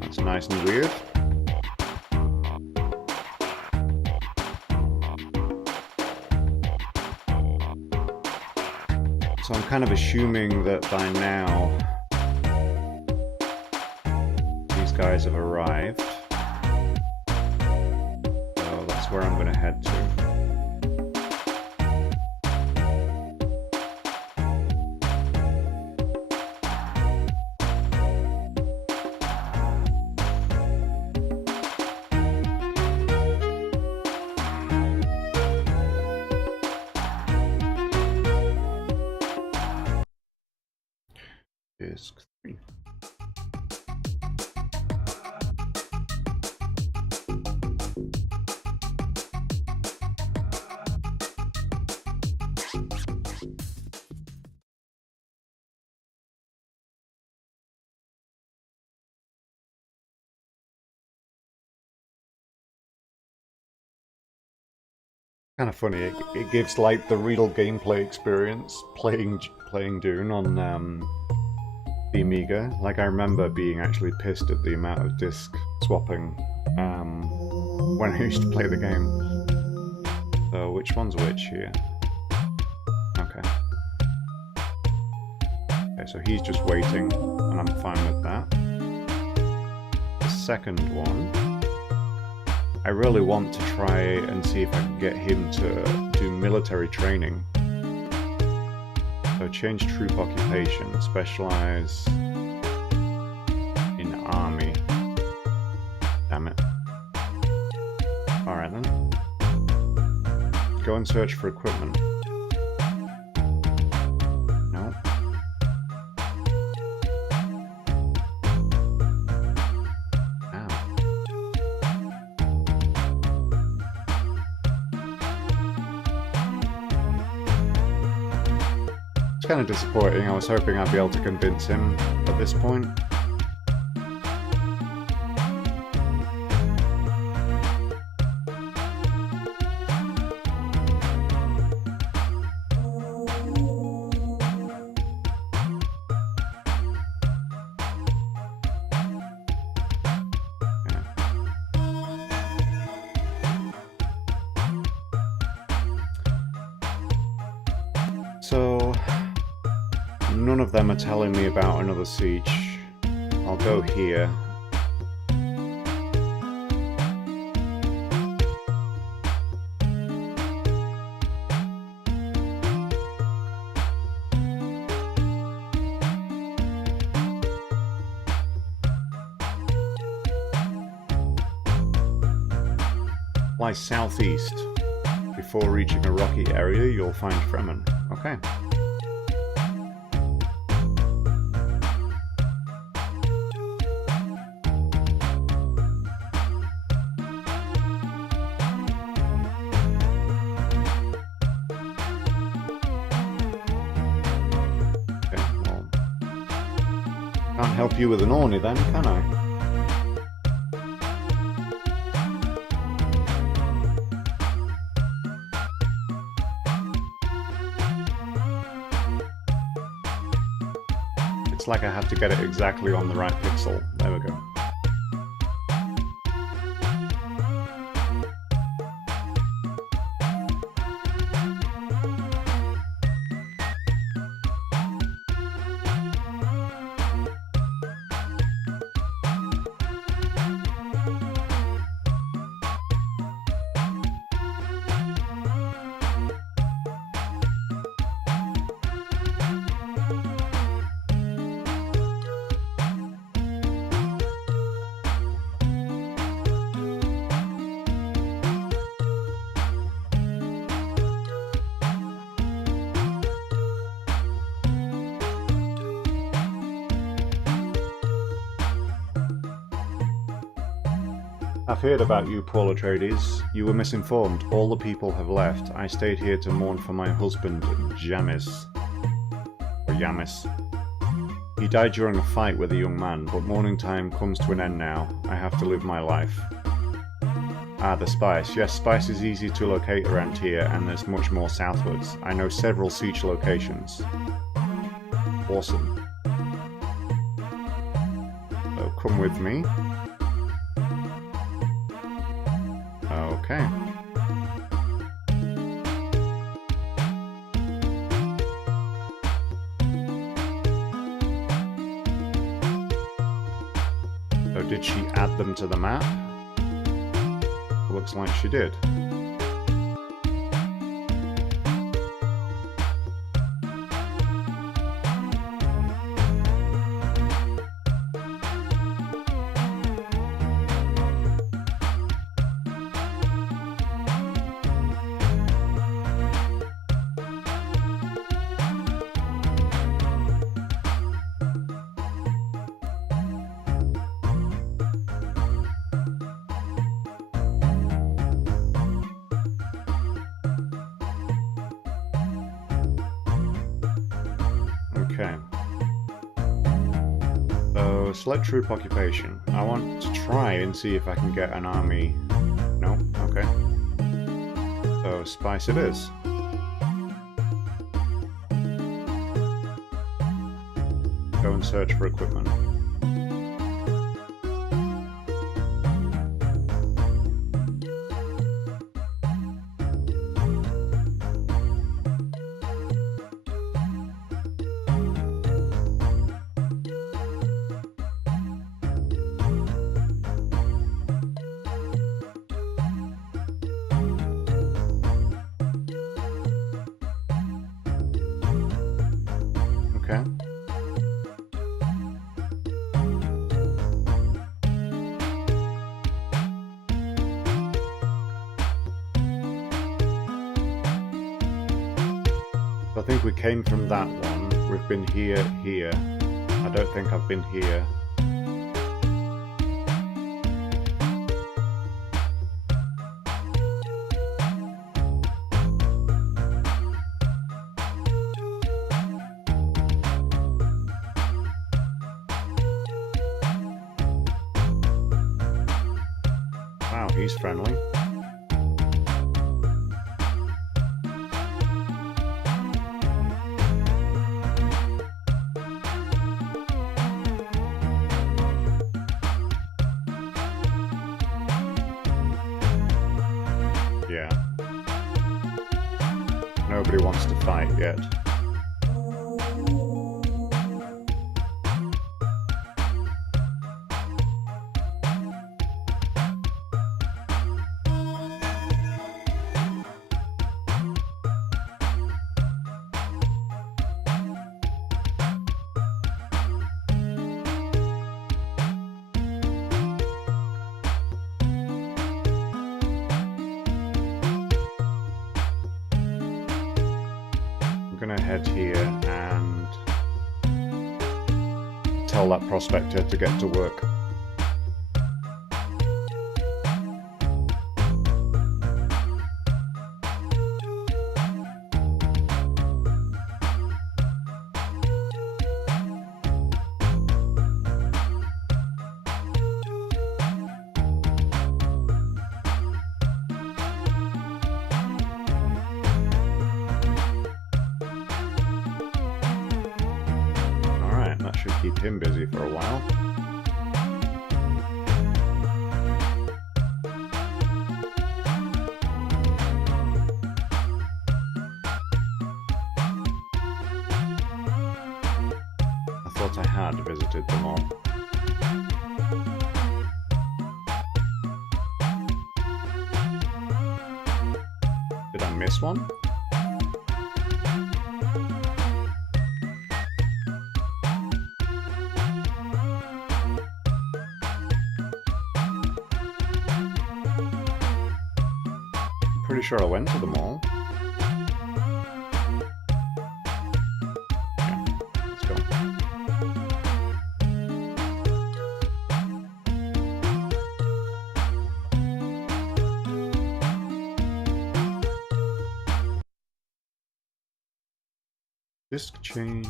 That's nice and weird. So I'm kind of assuming that by now these guys have arrived. So that's where I'm going to head to. Disk 3. Kind of funny. It gives like the real gameplay experience playing DUNE on the Amiga. Like I remember being actually pissed at the amount of disk swapping when I used to play the game. So which one's which here? Okay. Okay, so he's just waiting, and I'm fine with that. The second one, I really want to try and see if I can get him to do military training. So change troop occupation, specialize in army. Damn it. Alright then. Go and search for equipment. No. Ow. It's kind of disappointing. I was hoping I'd be able to convince him at this point. So, none of them are telling me about another siege. I'll go here. Fly southeast. Before reaching a rocky area, you'll find Fremen. Okay. Okay, well, can't help you with an Orny then, can I? It's like I have to get it exactly on the right pixel. There we go. I've heard about you, Paul Atreides. You were misinformed. All the people have left. I stayed here to mourn for my husband, Jamis. Or Yamis. He died during a fight with a young man, but mourning time comes to an end now. I have to live my life. Ah, the spice. Yes, spice is easy to locate around here, and there's much more southwards. I know several siege locations. Awesome. So come with me. Okay. So did she add them to the map? Looks like she did. Okay. So, select troop occupation. I want to try and see if I can get an army. No? Okay. So, spice it is. Go and search for equipment. Okay. I think we came from that one. We've been here. I don't think I've been here. Wow, he's friendly. Yeah. Nobody wants to fight yet. I'm gonna head here and tell that prospector to get to work. That should keep him busy for a while. I thought I had visited them all. Did I miss one? Pretty sure I went to them all. Yeah, let's go. Disk change.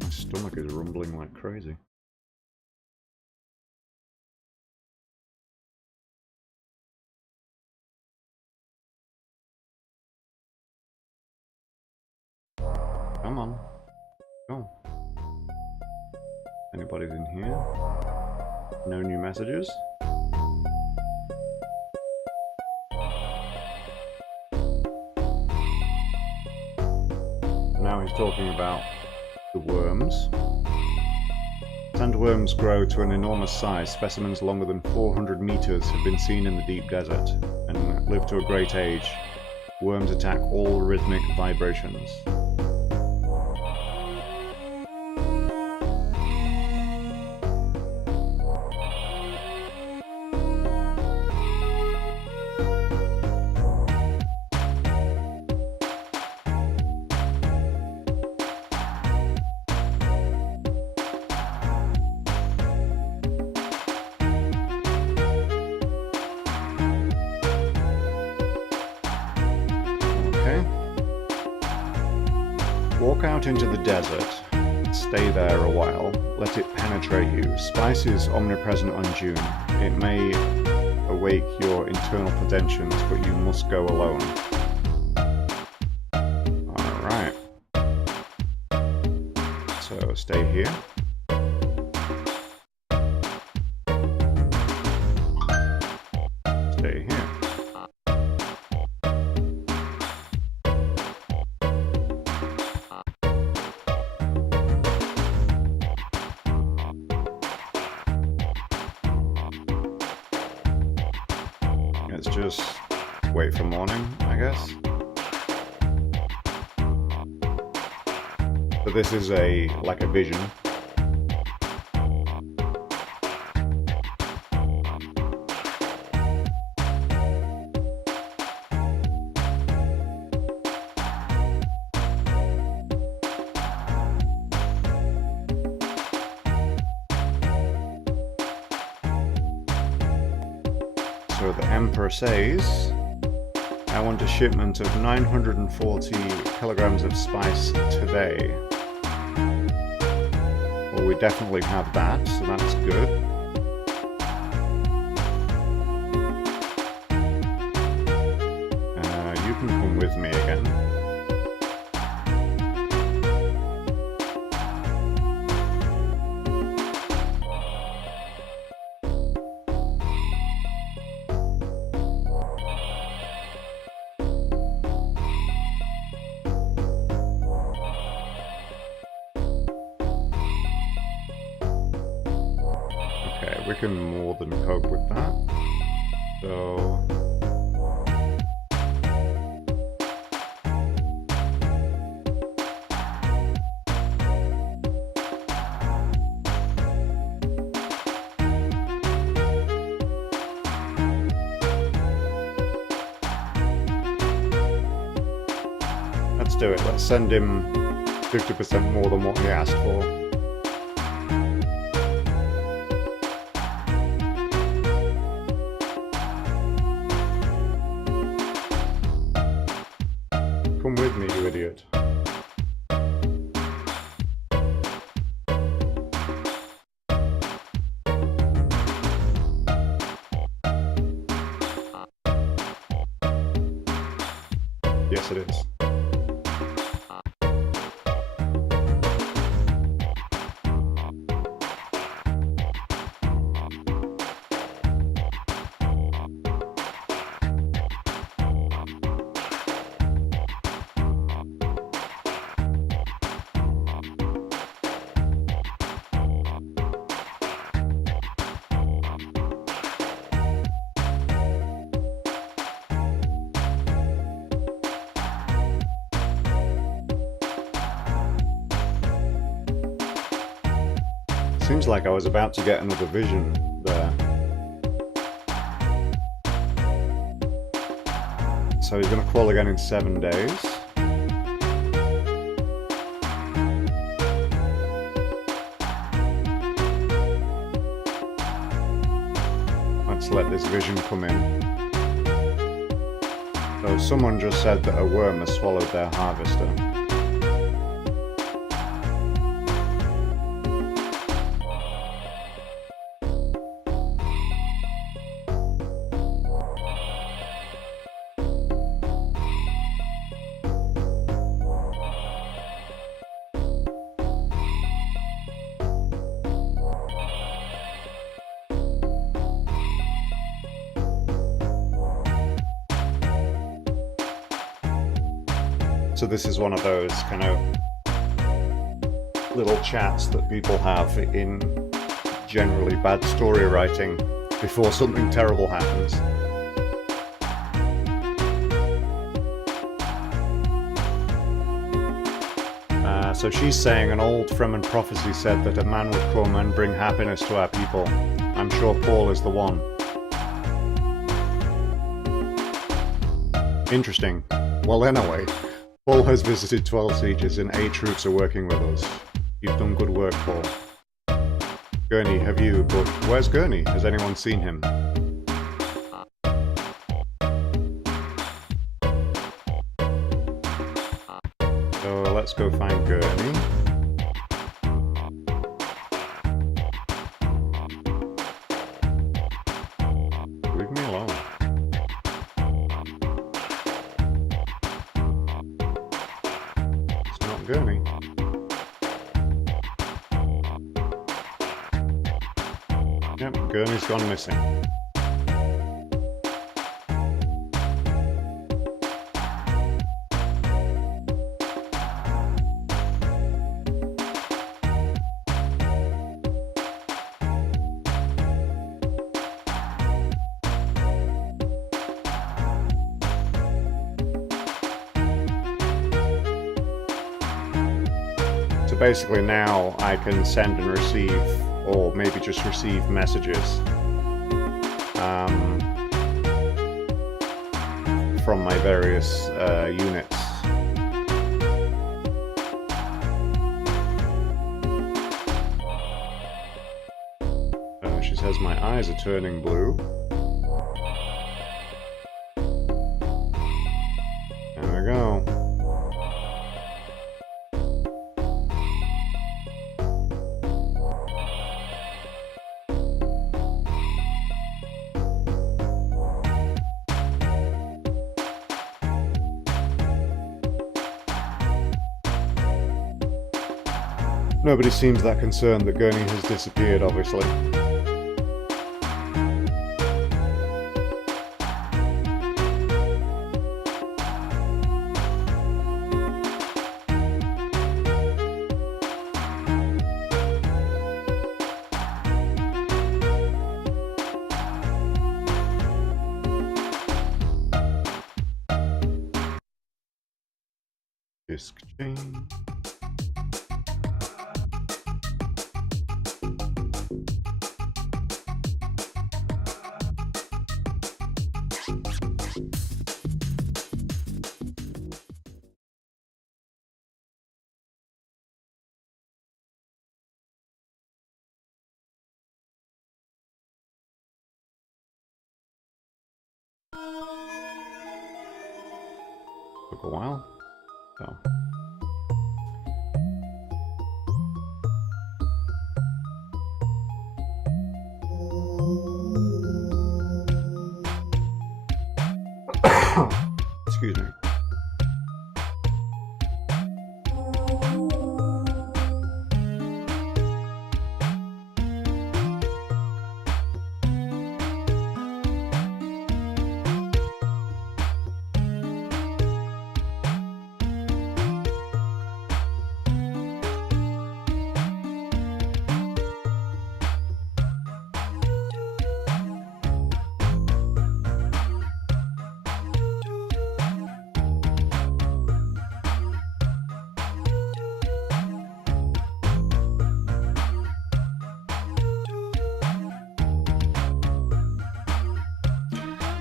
My stomach is rumbling like crazy. Come on. Go. Anybody's in here? No new messages? Now he's talking about the worms. Sandworms grow to an enormous size. Specimens longer than 400 meters have been seen in the deep desert and live to a great age. Worms attack all rhythmic vibrations. Walk out into the desert, stay there a while, let it penetrate you. Spice is omnipresent on DUNE. It may awake your internal pretensions, but you must go alone. Alright. So stay here. Stay here. Let's just wait for morning, I guess. So this is like a vision. So the Emperor says, I want a shipment of 940 kilograms of spice today. Well, we definitely have that, so that's good. You can come with me again. We can more than cope with that. So let's do it. Let's send him 50% more than what he asked for. Come with me, you idiot. Yes, it is. Seems like I was about to get another vision there. So he's going to crawl again in 7 days. let's let this vision come in. So someone just said that a worm has swallowed their harvester. So this is one of those kind of little chats that people have in generally bad story writing before something terrible happens. So she's saying an old Fremen prophecy said that a man would come and bring happiness to our people. I'm sure Paul is the one. Interesting. Well, anyway. Paul has visited 12 sieges and 8 troops are working with us. You've done good work, Paul. Gurney, have you? But where's Gurney? Has anyone seen him? So let's go find Gurney. Leave me alone. Gurney. Yep, Gurney's gone missing. So basically now I can send and receive, or maybe just receive messages from my various units. She says my eyes are turning blue. There we go. Nobody seems that concerned that Gurney has disappeared, obviously. Disk chain. Took a while. So. Excuse me.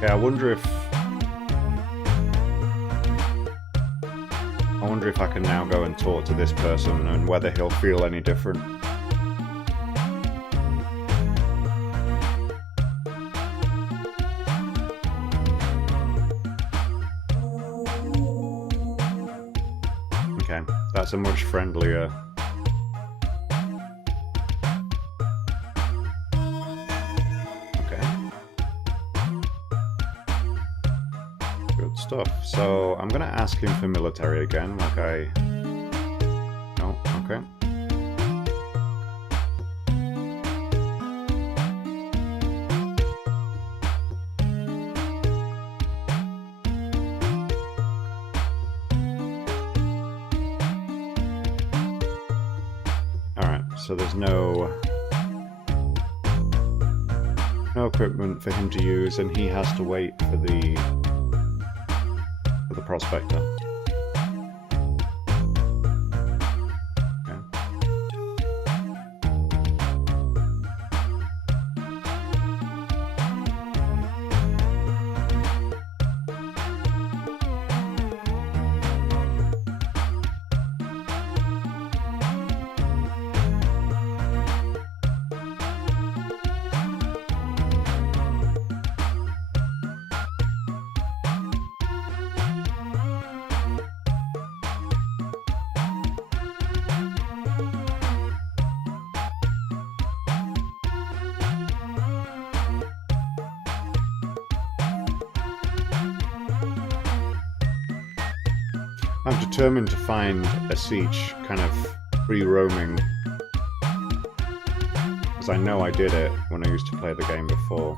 Yeah, I wonder if I can now go and talk to this person and whether he'll feel any different. That's a much friendlier... Okay. Good stuff. So I'm gonna ask him for military again, like I... Oh, okay. So there's no equipment for him to use, and he has to wait for the prospector. Okay. I'm determined to find a siege kind of free roaming, because I know I did it when I used to play the game before.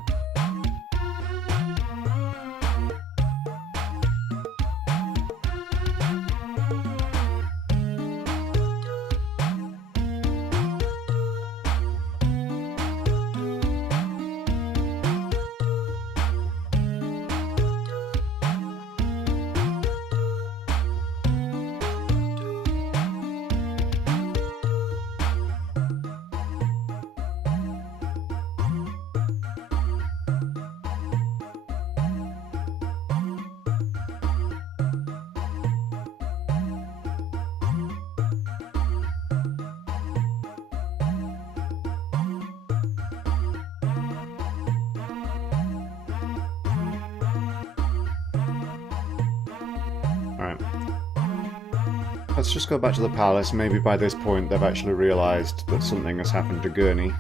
Let's just go back to the palace. Maybe by this point they've actually realised that something has happened to Gurney.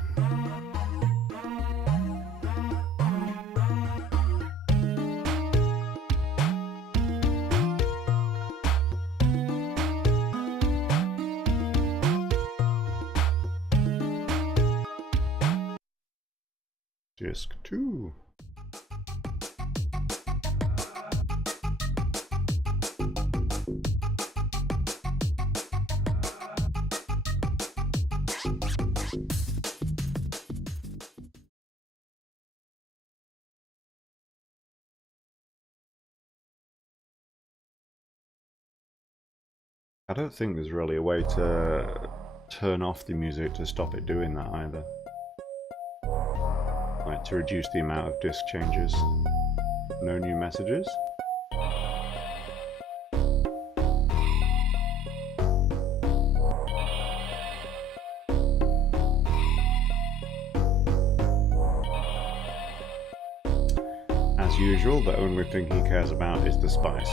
Disc 2. I don't think there's really a way to turn off the music to stop it doing that either. Like to reduce the amount of disc changes. No new messages. As usual, the only thing he cares about is the spice.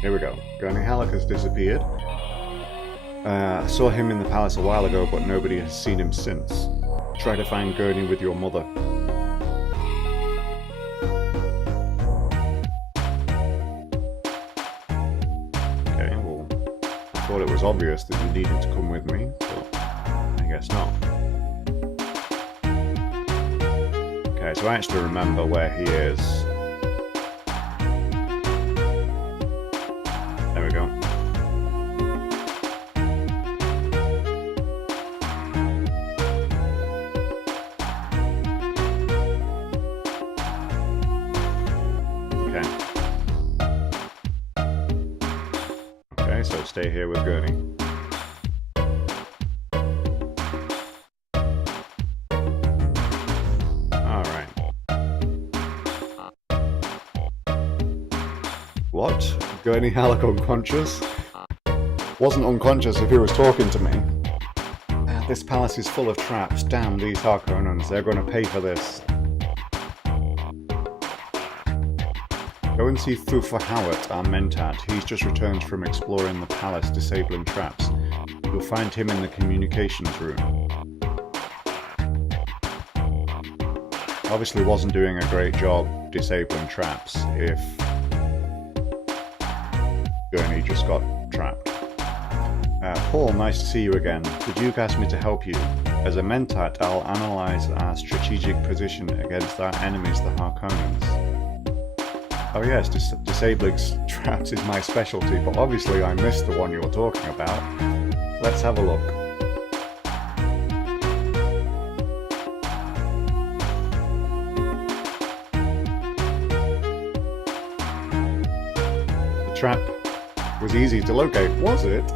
Here we go. Gurney Halleck has disappeared. I saw him in the palace a while ago, but nobody has seen him since. Try to find Gurney with your mother. Okay, well, I thought it was obvious that you needed to come with me, but I guess not. Okay, so I actually remember where he is. There we go. Okay, so stay here with Gurney. Alright. What? Gurney Halleck unconscious? Wasn't unconscious if he was talking to me. This palace is full of traps. Damn these Harkonnens, they're going to pay for this. Go and see Thufa Howat, our mentat. He's just returned from exploring the palace disabling traps. You'll find him in the communications room. Obviously wasn't doing a great job disabling traps if Gurney just got trapped. Paul, nice to see you again. The Duke asked me to help you. As a mentat, I'll analyze our strategic position against our enemies, the Harkonnens. Oh yes, disabling traps is my specialty, but obviously I missed the one you were talking about. Let's have a look. The trap was easy to locate, was it?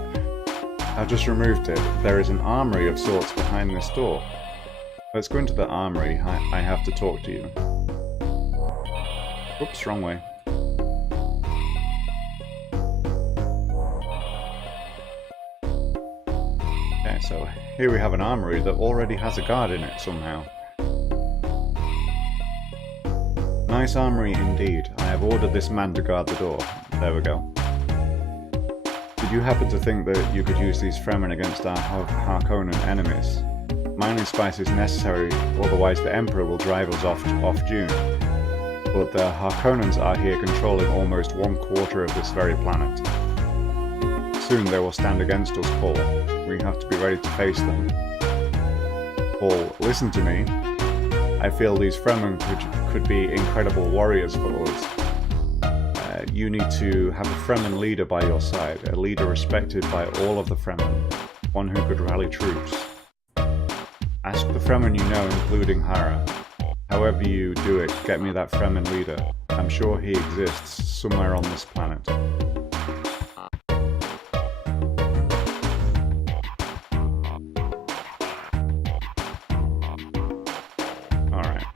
I've just removed it. There is an armory of sorts behind this door. Let's go into the armory. I have to talk to you. Oops, wrong way. Okay, so here we have an armory that already has a guard in it somehow. Nice armory indeed. I have ordered this man to guard the door. There we go. Did you happen to think that you could use these Fremen against our Harkonnen enemies? Mining spice is necessary, otherwise the Emperor will drive us off DUNE. But the Harkonnens are here controlling almost 1/4 of this very planet. Soon they will stand against us, Paul. We have to be ready to face them. Paul, listen to me. I feel these Fremen could be incredible warriors for us. You need to have a Fremen leader by your side, a leader respected by all of the Fremen, one who could rally troops. Ask the Fremen you know, including Hara. However you do it, get me that Fremen leader. I'm sure he exists somewhere on this planet. Alright.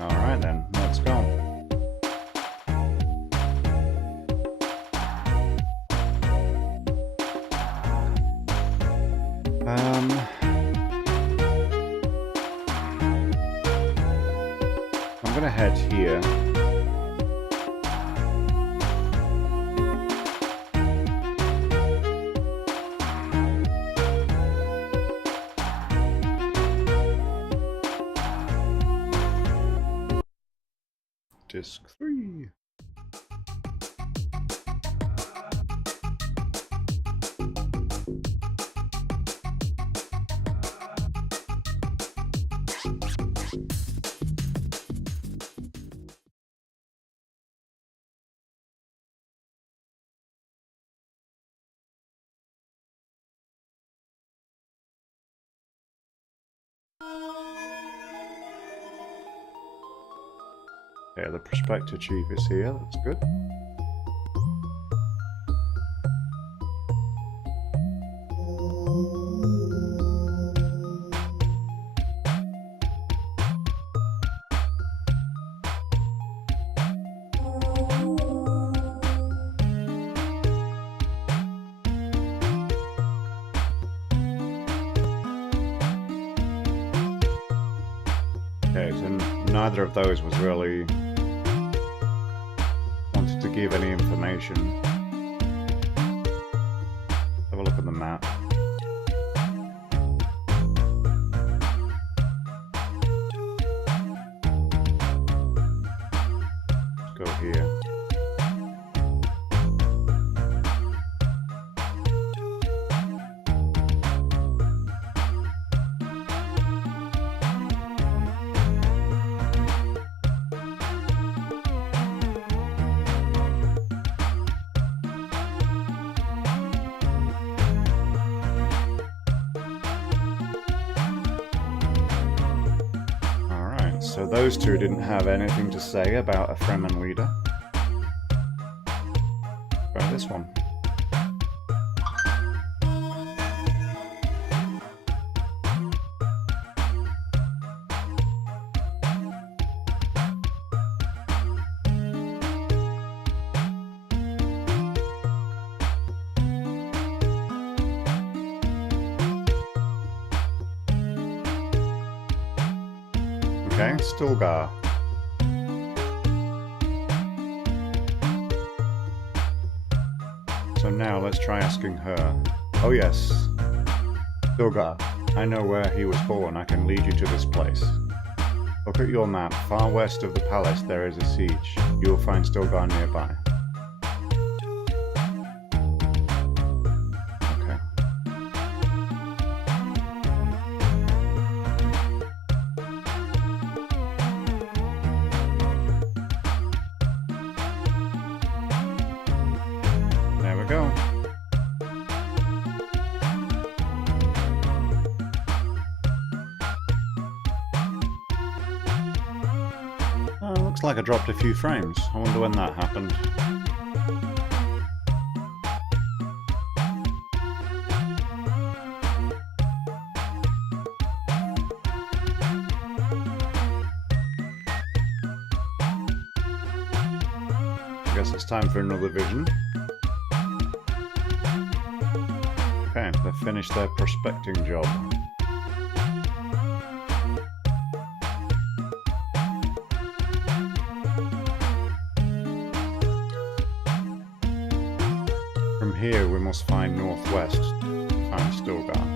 Alright then, let's go. I'm gonna head here. Disc 3. Okay, the Prospector Chief is here, that's good. Okay, so neither of those was really wanted to give any information. Have a look at the map. Let's go here. So those two didn't have anything to say about a Fremen leader. Try this one. Okay, Stilgar. So now let's try asking her. Oh yes, Stilgar, I know where he was born. I can lead you to this place. Look at your map. Far west of the palace there is a siege. You will find Stilgar nearby. Okay. There we go. Looks like I dropped a few frames. I wonder when that happened. I guess it's time for another vision. Okay, they've finished their prospecting job. From here we must find northwest to find Stilgar.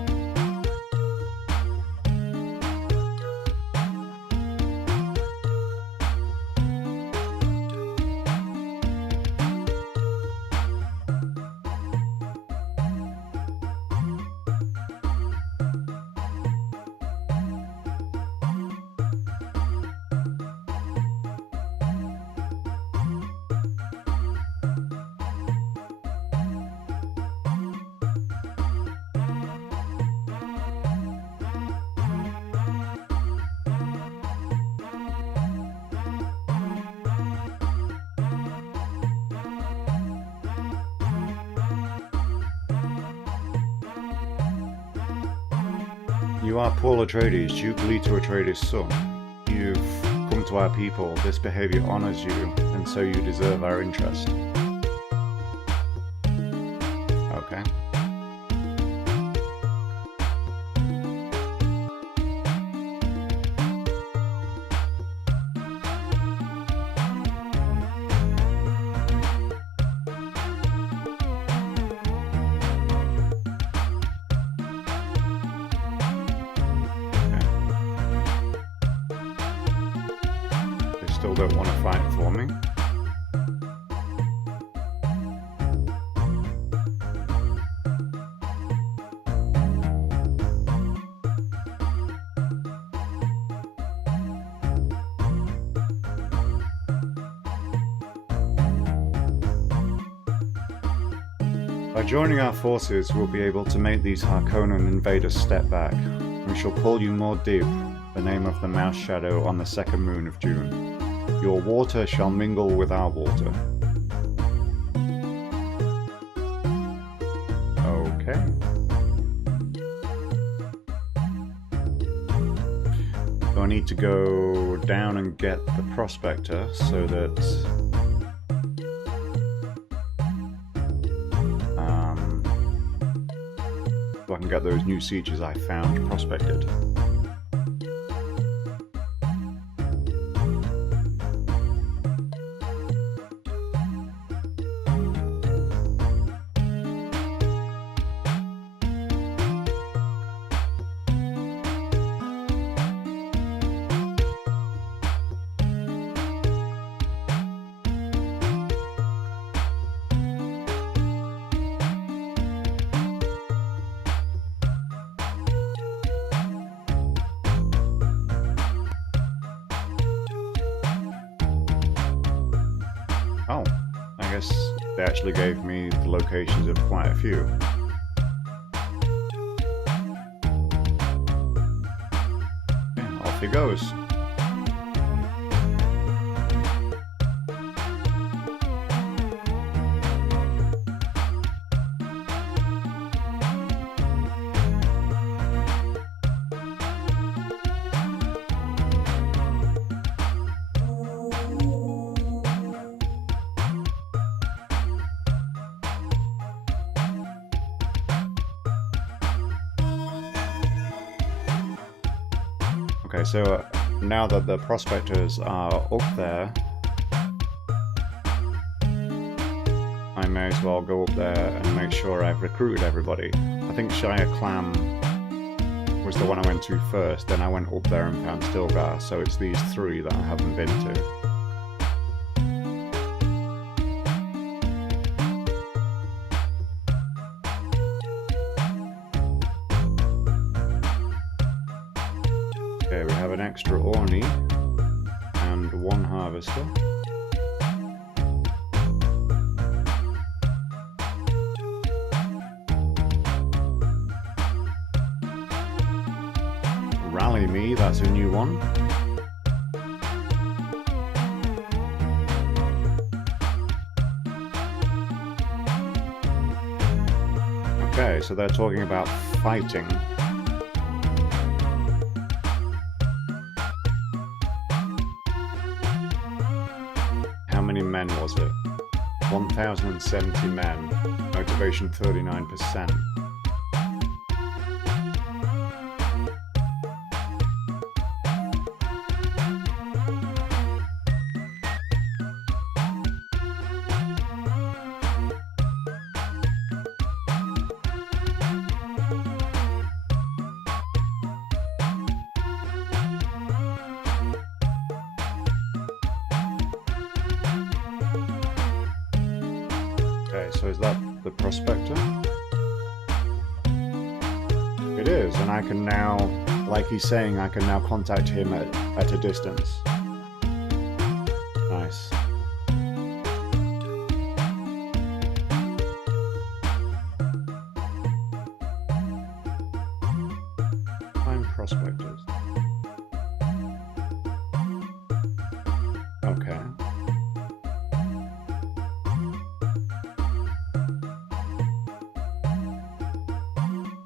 You are Paul Atreides, Duke Leto Atreides' son. You've come to our people. This behavior honors you, and so you deserve our interest. Okay. Still don't want to fight for me. By joining our forces, we'll be able to make these Harkonnen invaders step back. We shall call you Mordib, the name of the mouse shadow on the second moon of June. Your water shall mingle with our water. Okay. So I need to go down and get the prospector so that so I can get those new sieges I found prospected. Oh, I guess they actually gave me the locations of quite a few. Yeah, off he goes. Okay, so now that the prospectors are up there, I may as well go up there and make sure I've recruited everybody. I think Shire Clam was the one I went to first, then I went up there and found Stilgar, so it's these three that I haven't been to. Okay, we have an extra Orni and one harvester. Rally Me, that's a new one. Okay, so they're talking about fighting. How many men was it? 1,070 men. Motivation 39%. Okay, so is that the prospector? It is, and I can now, like he's saying, I can now contact him at a distance. Nice. Find prospectors. Okay.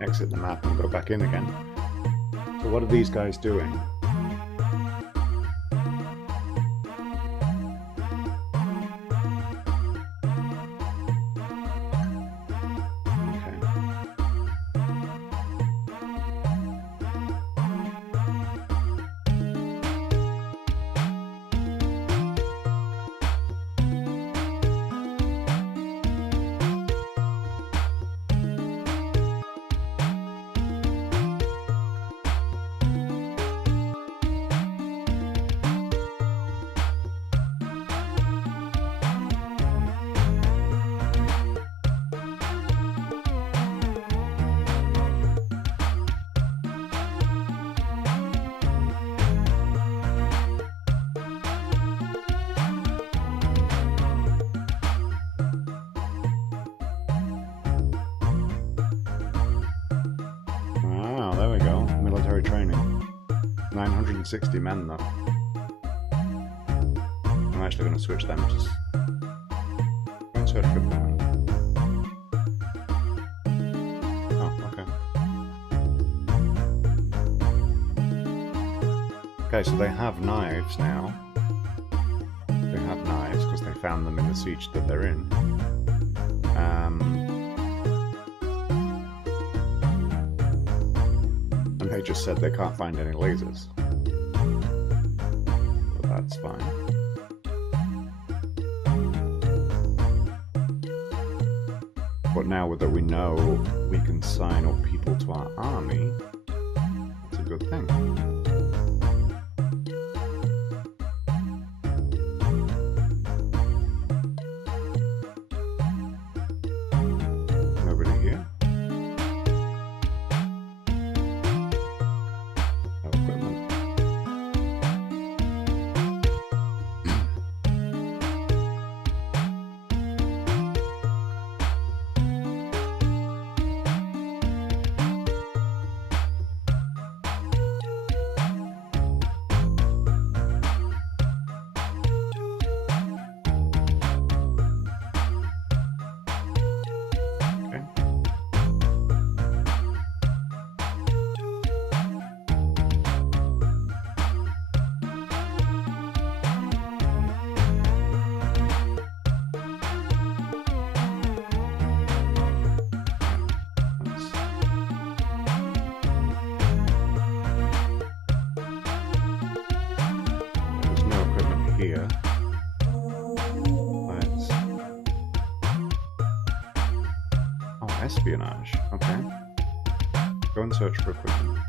Exit the map and go back in again. So what are these guys doing? There we go. Military training. 960 men though. I'm actually going to switch them to search for them. Oh, okay. Okay, so they have knives now. They have knives because they found them in the siege that they're in. They just said they can't find any lasers. But that's fine. But now that we know we can sign up people to our army, it's a good thing. Nobody here? espionage. Okay. Go and search for equipment.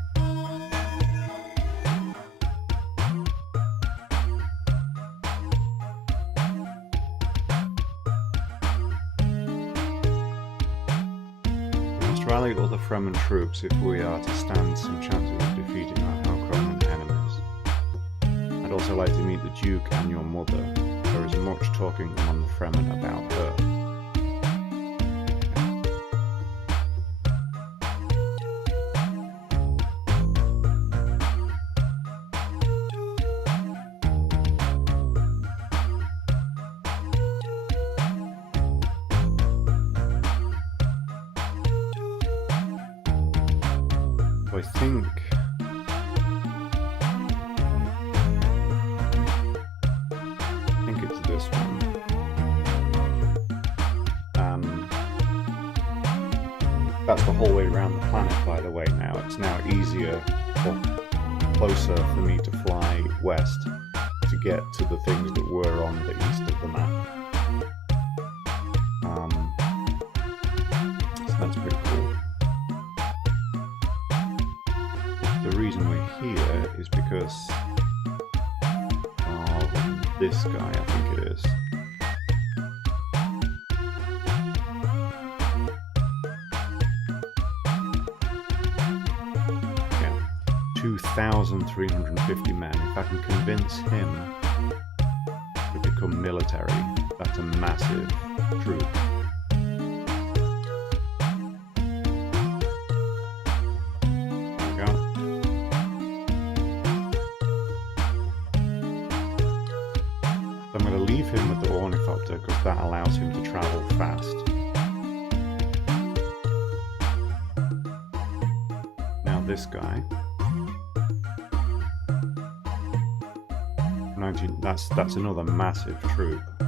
We must rally other Fremen troops if we are to stand some chances of defeating our Harkonnen enemies. I'd also like to meet the Duke and your mother. There is much talking among the Fremen about her. I think it's this one. That's the whole way around the planet, by the way. Now it's now easier or closer for me to fly west to get to the things that were on the east of the map. So that's pretty cool. The reason we're here is because of this guy, I think it is. Yeah, 2,350 men. If I can convince him to become military, that's a massive troop. Him with the ornithopter because that allows him to travel fast. Now this guy, 19. That's another massive troop. So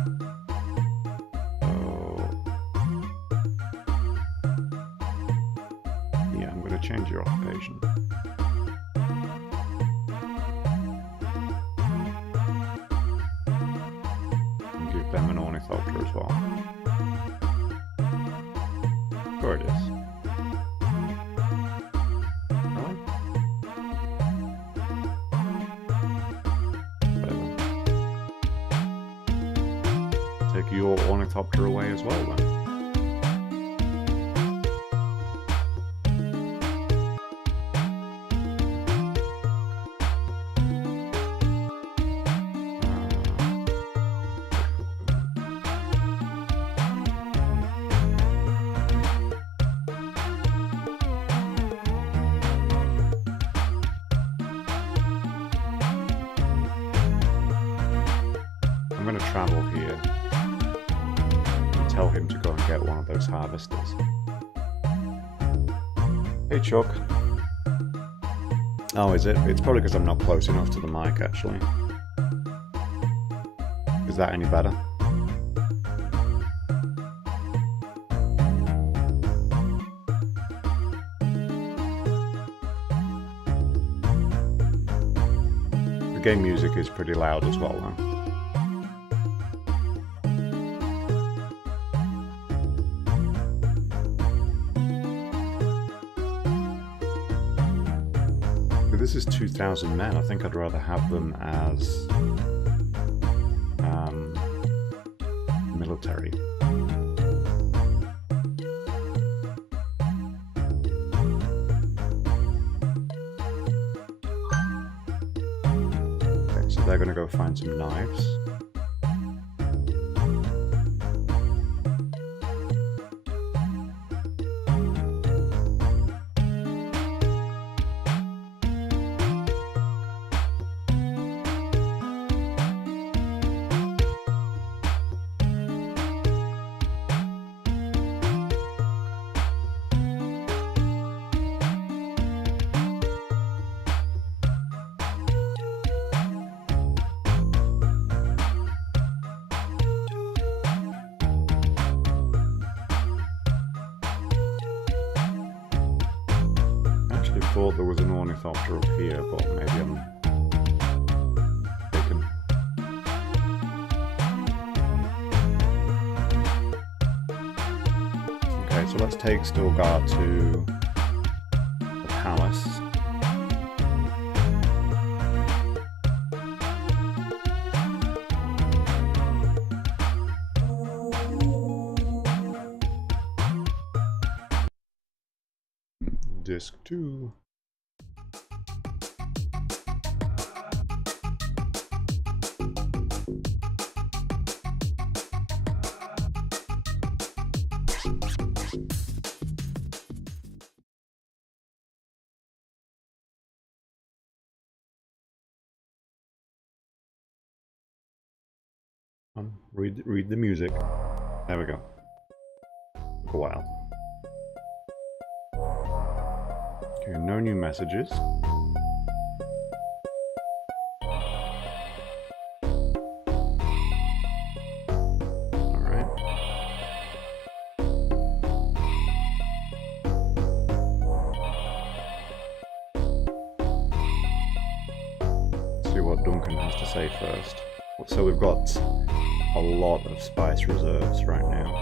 yeah, I'm going to change your occupation. Them an ornithopter as well. There it is. Really? Whatever. Take your ornithopter away as well then. I'm going to travel here and tell him to go and get one of those harvesters. Hey Chuck. Oh, is it? It's probably because I'm not close enough to the mic, actually. Is that any better? The game music is pretty loud as well, though. This is 2,000 men. I think I'd rather have them as military. Okay, so they're going to go find some knives. I thought there was an ornithopter up here, but maybe I'm mistaken. Okay, Okay, so let's take Stilgar to the palace. Disc 2. Read the music. There we go. Took a while. Okay, no new messages. Alright. See what Duncan has to say first. So we've got a lot of spice reserves right now.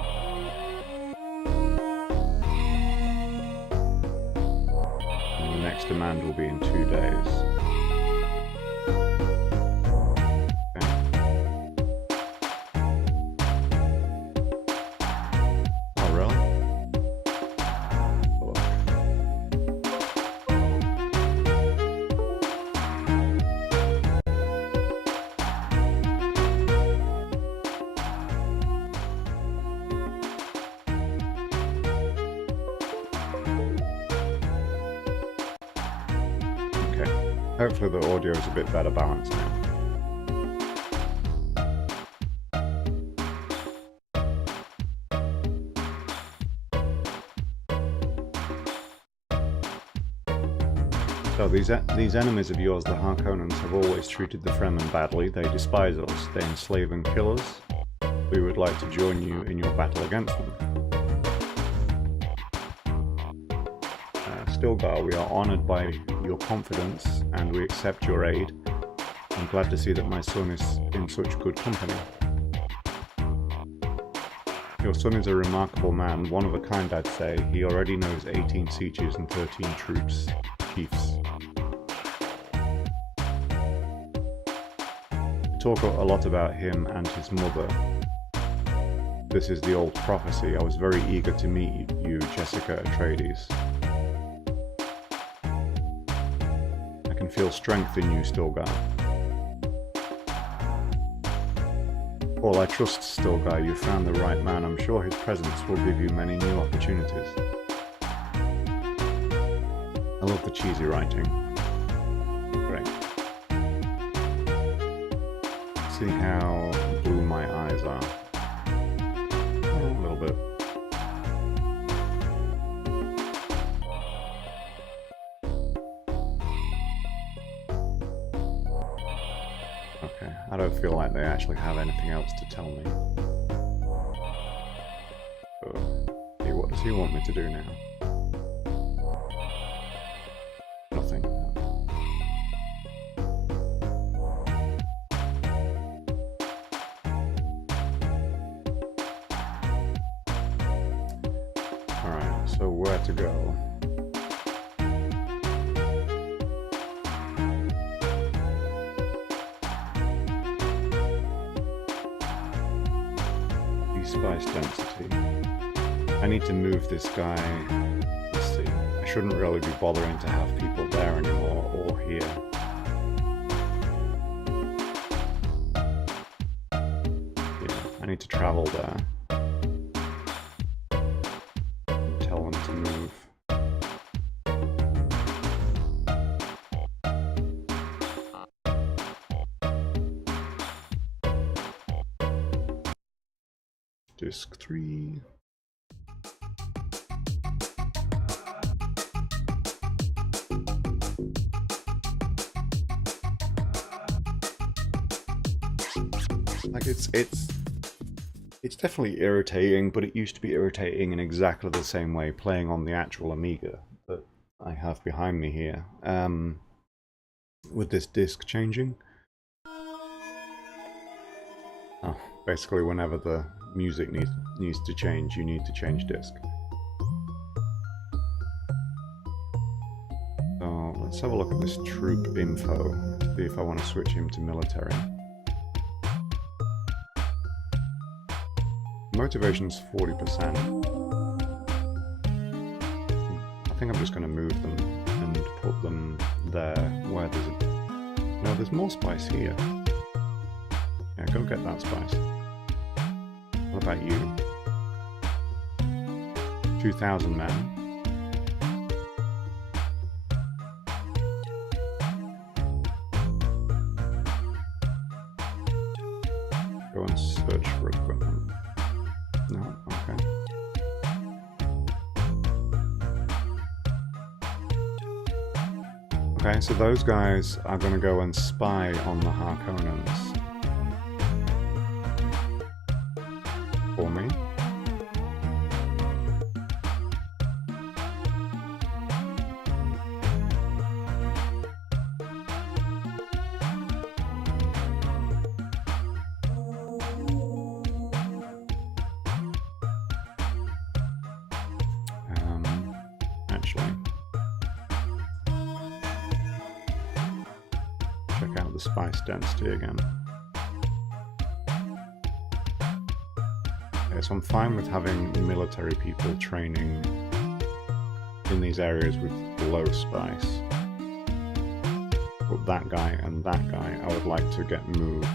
And the next demand will be in 2 days. Oh, really? Look. Okay. Hopefully the audio is a bit better balanced now. So these enemies of yours, the Harkonnens, have always treated the Fremen badly. They despise us, they enslave and kill us. We would like to join you in your battle against them. Stilgar, we are honoured by your confidence and we accept your aid. I'm glad to see that my son is in such good company. Your son is a remarkable man, one of a kind I'd say. He already knows 18 sieges and 13 chiefs. Talk a lot about him and his mother. This is the old prophecy. I was very eager to meet you, Jessica Atreides. I can feel strength in you, Stilgar. Paul, I trust Stilgar. You found the right man. I'm sure his presence will give you many new opportunities. I love the cheesy writing. Great. See how blue my eyes are. A little bit. Okay, I don't feel like they actually have anything else to tell me. So, see, what does he want me to do now? Nothing. Alright, so where to go? Spice density. I need to move this guy. Let's see. I shouldn't really be bothering to have people there anymore or here. Yeah, I need to travel there. And tell them to move. Disc 3. Like it's definitely irritating, but it used to be irritating in exactly the same way playing on the actual Amiga that I have behind me here. With this disc changing. Oh, basically whenever the music needs to change, you need to change disc. Let's have a look at this troop info, see if I want to switch him to military. Motivation's 40%. I think I'm just going to move them and put them there where there's a... No, there's more spice here. Yeah, go get that spice. What about you? 2,000 men. Go and search for equipment. No? Okay. Okay, so those guys are going to go and spy on the Harkonnens. For me. Actually, check out the spice density again. Okay, so I'm fine with having military people training in these areas with low spice. But that guy and that guy I would like to get moved.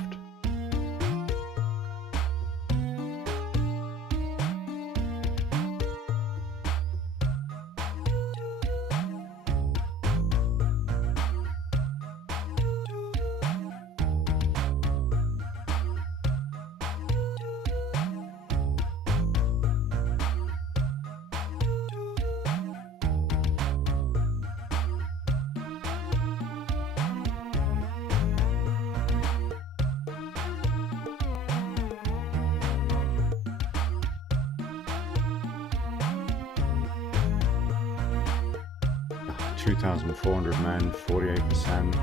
$2,400 men, 48%.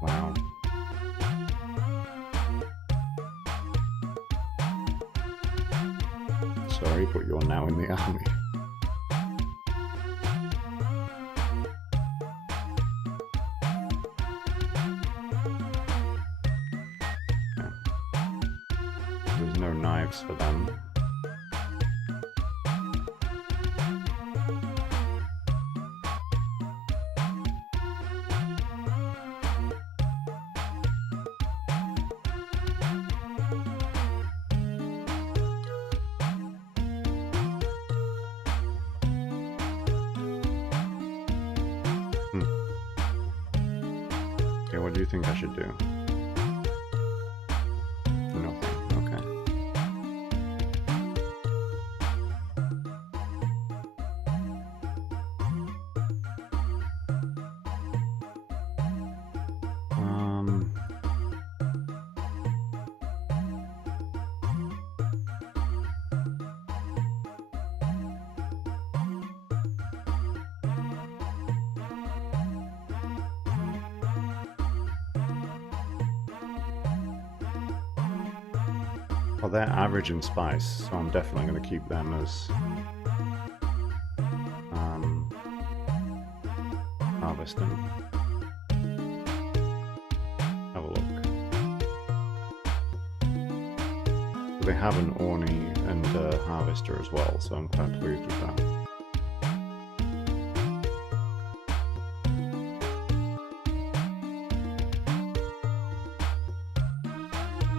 Wow. Sorry, but you're now in the army. Yeah. There's no knives for them. Okay, what do you think I should do? Nothing, okay. Well, they're average in spice, so I'm definitely going to keep them as harvesting. Have a look. So they have an Orni and a harvester as well, so I'm quite pleased with that.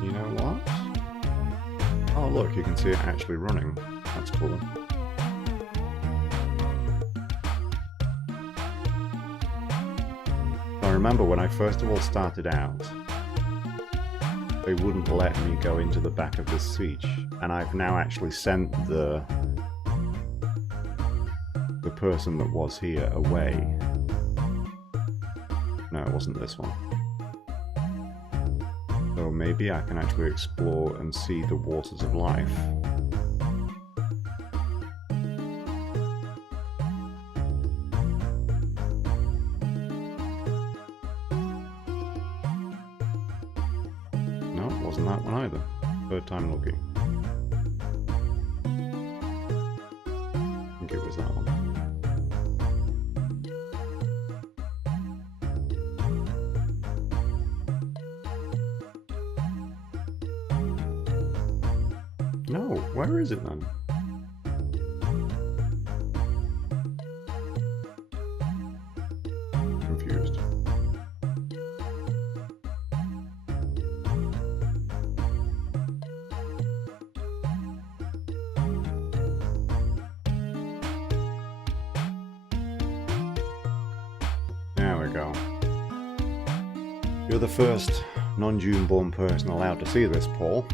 You know what? Oh look, you can see it actually running. That's cool. I remember when I first of all started out, they wouldn't let me go into the back of this siege, and I've now actually sent the person that was here away. No, it wasn't this one. So maybe I can actually explore and see the waters of life. No, it wasn't that one either. Third time lucky. I think it was that one. No, where is it then? Confused. There we go. You're the first non-Dune born person allowed to see this, Paul.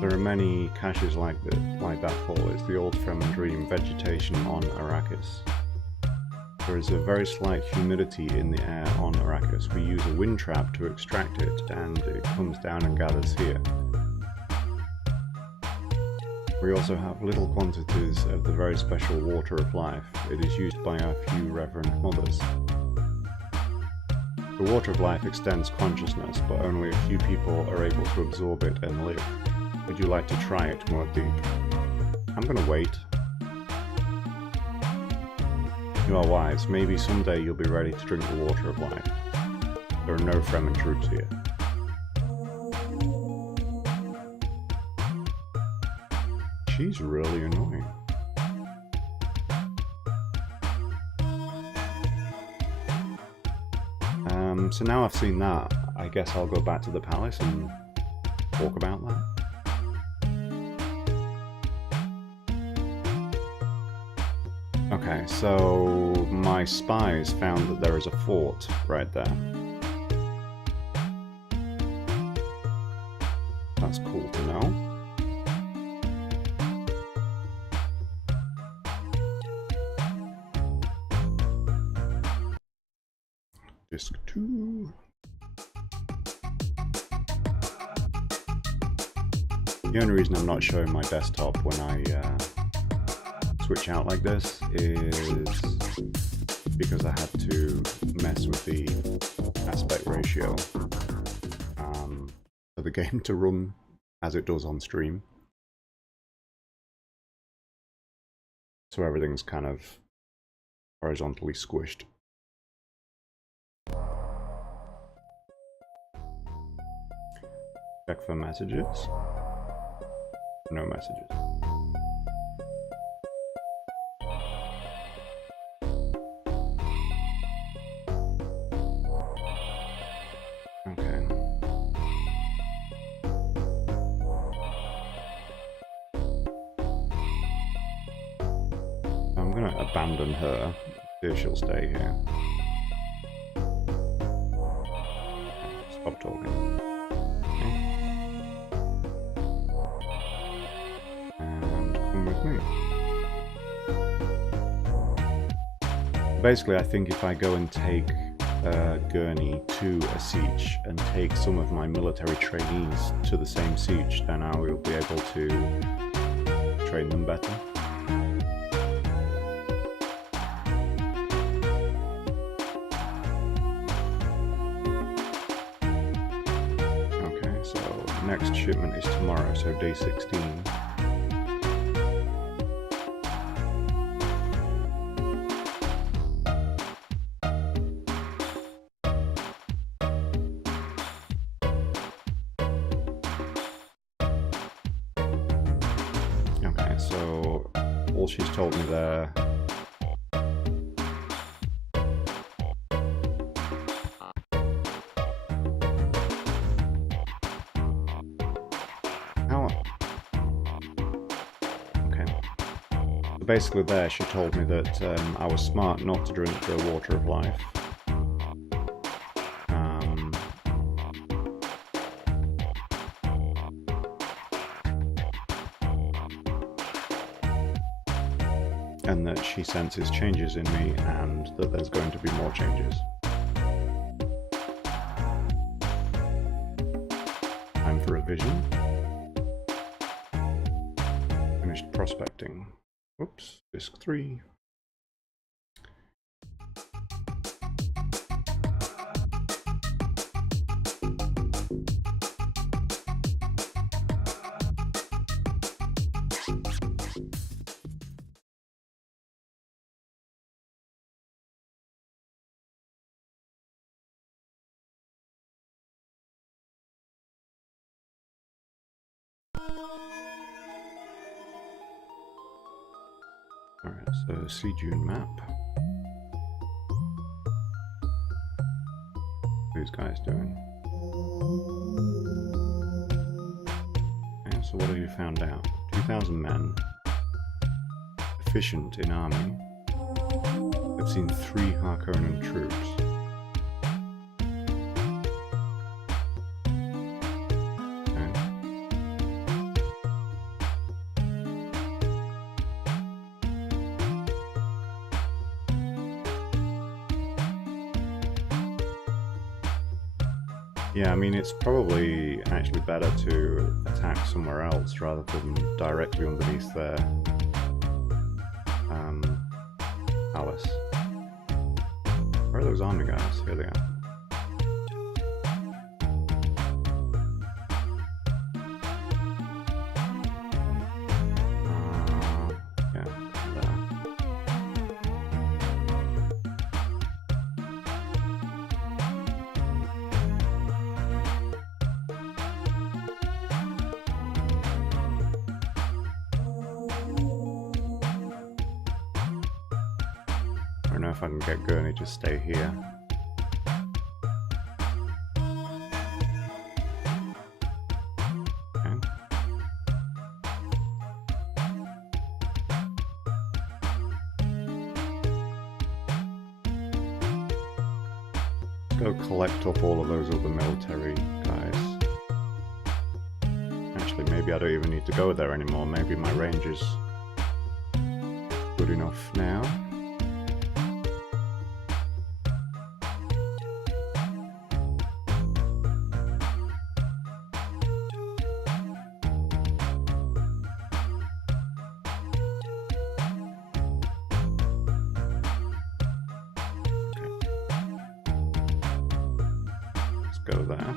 There are many caches like that, Paul. It's the old Fremen dream, vegetation on Arrakis. There is a very slight humidity in the air on Arrakis. We use a wind trap to extract it, and it comes down and gathers here. We also have little quantities of the very special water of life. It is used by our few reverend mothers. The water of life extends consciousness, but only a few people are able to absorb it and live. Would you like to try it, Muad'Dib? I'm gonna wait. You are wise. Maybe someday you'll be ready to drink the water of life. There are no Fremen troops here. She's really annoying. So now I've seen that, I guess I'll go back to the palace and talk about that. Okay, so my spies found that there is a fort right there. That's cool to know. Disk 2. The only reason I'm not showing my desktop when I switch out like this is because I had to mess with the aspect ratio for the game to run as it does on stream. So everything's kind of horizontally squished. Check for messages. No messages. Okay. I'm gonna abandon her. See if she'll stay here. Stop talking. Basically, I think if I go and take Gurney to a siege and take some of my military trainees to the same siege, then I will be able to train them better. Okay, so next shipment is tomorrow, so day 16. Okay, so all she's told me there. Basically there she told me that I was smart not to drink the water of life. And that she senses changes in me and that there's going to be more changes. Time for a vision. Finished prospecting. Oops, disk 3. Alright, so see DUNE map. These guys doing? Okay, so what have you found out? 2,000 men. Efficient in army. I've seen 3 Harkonnen troops. Yeah, I mean, it's probably actually better to attack somewhere else rather than directly underneath their palace. Where are those army guys? Here they are. Yeah, there. I don't know if I can get Gurney to stay here. Okay. Let's go collect up all of those other military guys. Actually, maybe I don't even need to go there anymore. Maybe my range is good enough now. Go there.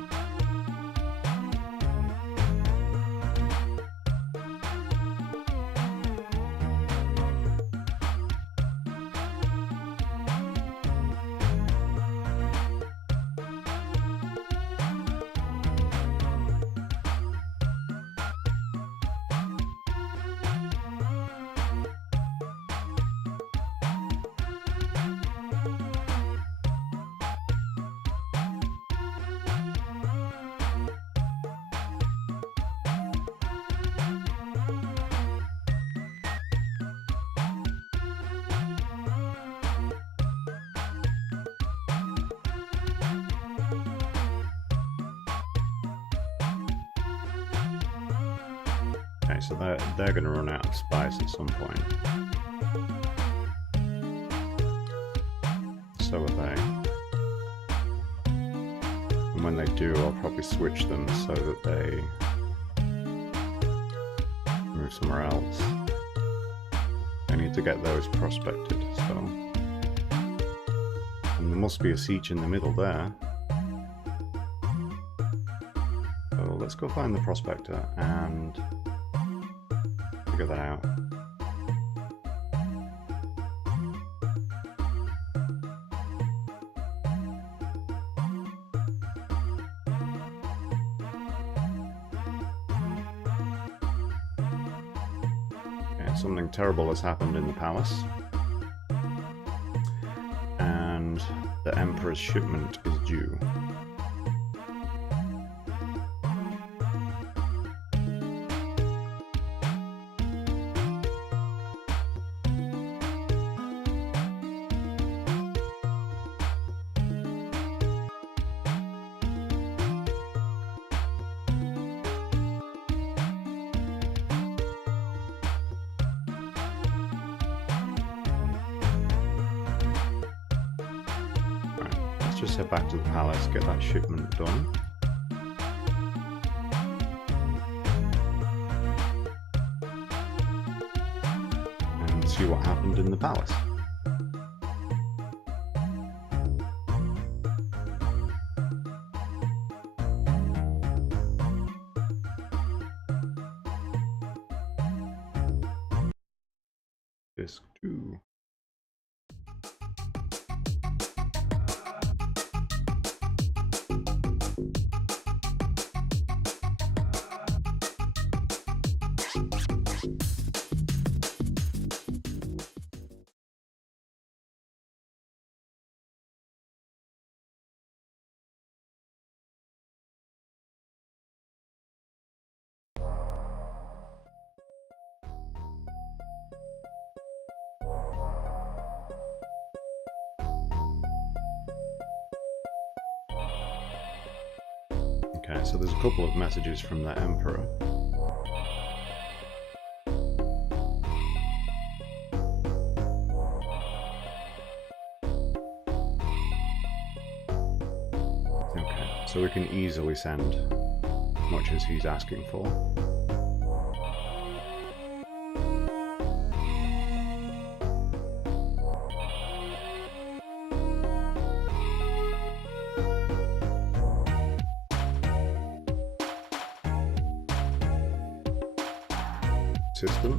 Okay, so they're going to run out of spice at some point. So are they. And when they do, I'll probably switch them so that they move somewhere else. I need to get those prospected, so... And there must be a siege in the middle there. So let's go find the prospector and figure that out. Okay, something terrible has happened in the palace. And the Emperor's shipment is due. Let's just head back to the palace, get that shipment done. And see what happened in the palace. Disc 2. Okay, so there's a couple of messages from the Emperor. Okay, so we can easily send as much as he's asking for. System.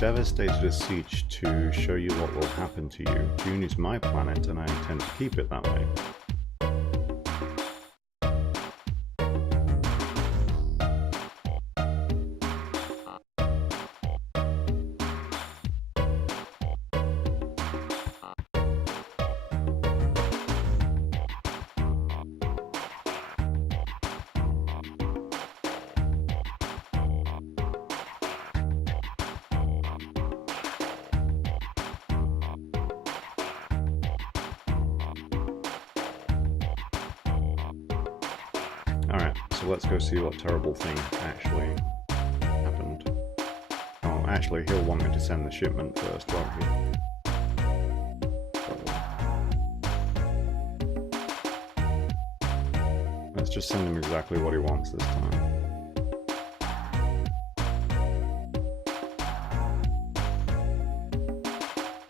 Devastated a siege to show you what will happen to you. DUNE is my planet and I intend to keep it that way. Alright, so let's go see what terrible thing actually happened. Oh, actually, he'll want me to send the shipment first, won't he? Let's just send him exactly what he wants this time.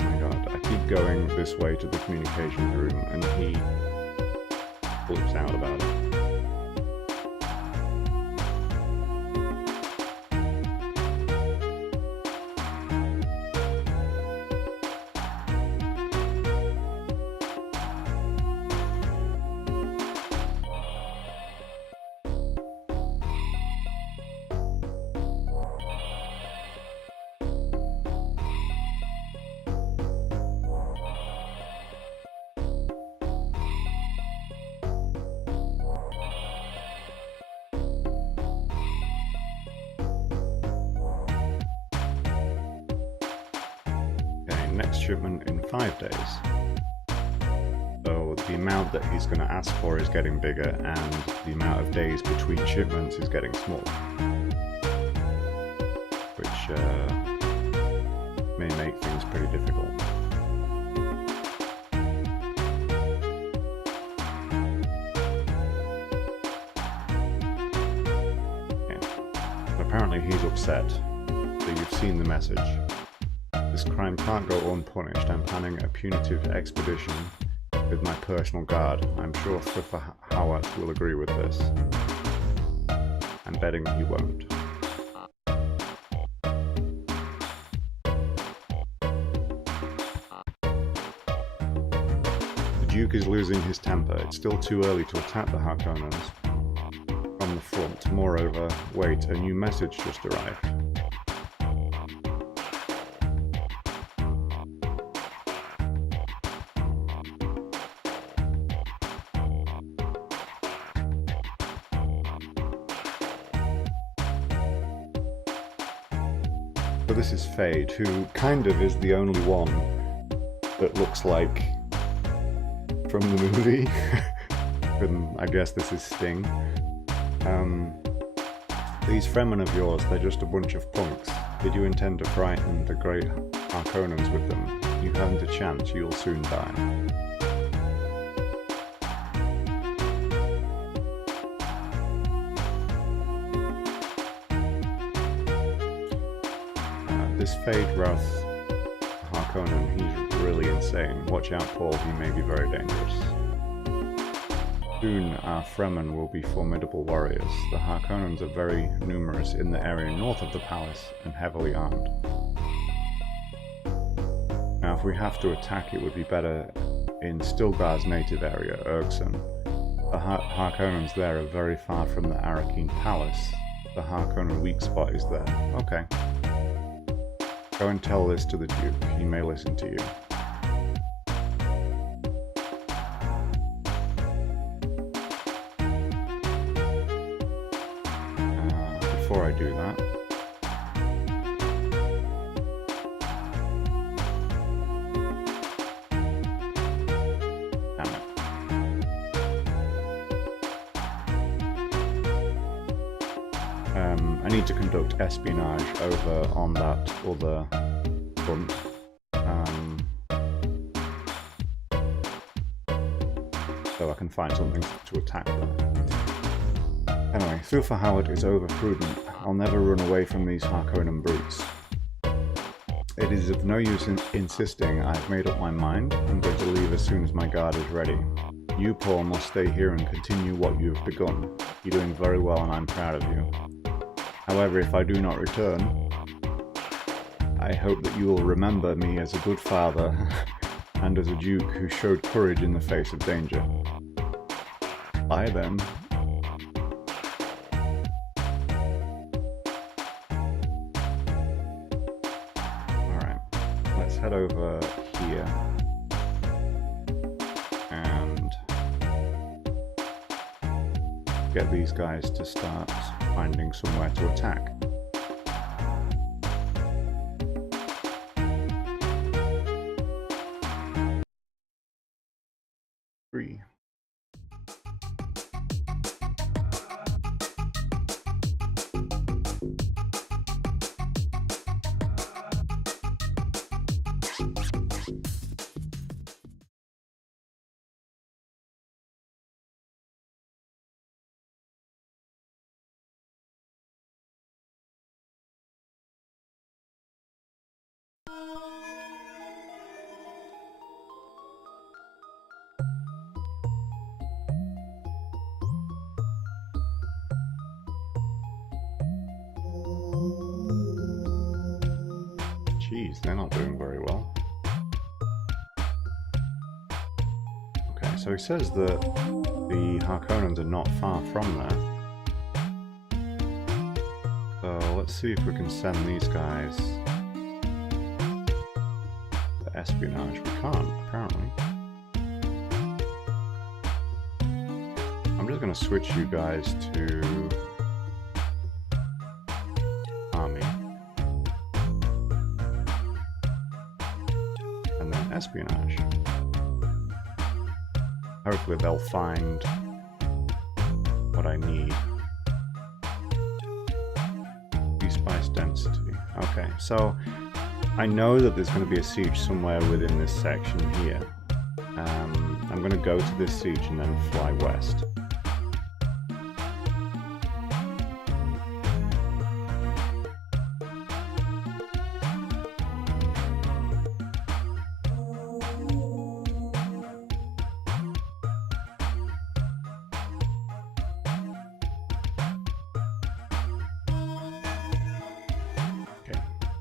Oh my god, I keep going this way to the communications room and he flips out about it. Next shipment in 5 days. So the amount that he's going to ask for is getting bigger and the amount of days between shipments is getting smaller. Which may make things pretty difficult. Okay. Apparently he's upset, so you've seen the message. This crime can't go unpunished. I'm planning a punitive expedition with my personal guard. I'm sure Thufir Hawat will agree with this. I'm betting he won't. The Duke is losing his temper. It's still too early to attack the Harkonnens from the front. Moreover, wait, a new message just arrived. So this is Fade, who kind of is the only one that looks like from the movie. And I guess this is Sting. These Fremen of yours, they're just a bunch of punks. Did you intend to frighten the great Harkonnens with them? You haven't a chance, you'll soon die. This Fade Wrath Harkonnen, he's really insane. Watch out, Paul, he may be very dangerous. Soon our Fremen will be formidable warriors. The Harkonnens are very numerous in the area north of the palace and heavily armed. Now if we have to attack, it would be better in Stilgar's native area, Ergson. The Harkonnens there are very far from the Arakeen Palace. The Harkonnen weak spot is there. Okay. Go and tell this to the Duke. He may listen to you. Before I do that, damn it. I need to conduct espionage over on that other front. So I can find something to attack them. Anyway, feel for Howard is over-prudent. I'll never run away from these Harkonnen brutes. It is of no use in insisting. I've made up my mind. I'm going to leave as soon as my guard is ready. You, Paul, must stay here and continue what you've begun. You're doing very well and I'm proud of you. However, if I do not return, I hope that you will remember me as a good father and as a duke who showed courage in the face of danger. Bye then. Alright, let's head over here and get these guys to start finding somewhere to attack. Three. Jeez, they're not doing very well. Okay, so he says that the Harkonnens are not far from there. So let's see if we can send these guys for espionage. We can't, apparently. I'm just going to switch you guys to army. And then espionage. Hopefully they'll find what I need. Spice density. Okay, so I know that there's going to be a siege somewhere within this section here. I'm going to go to this siege and then fly west.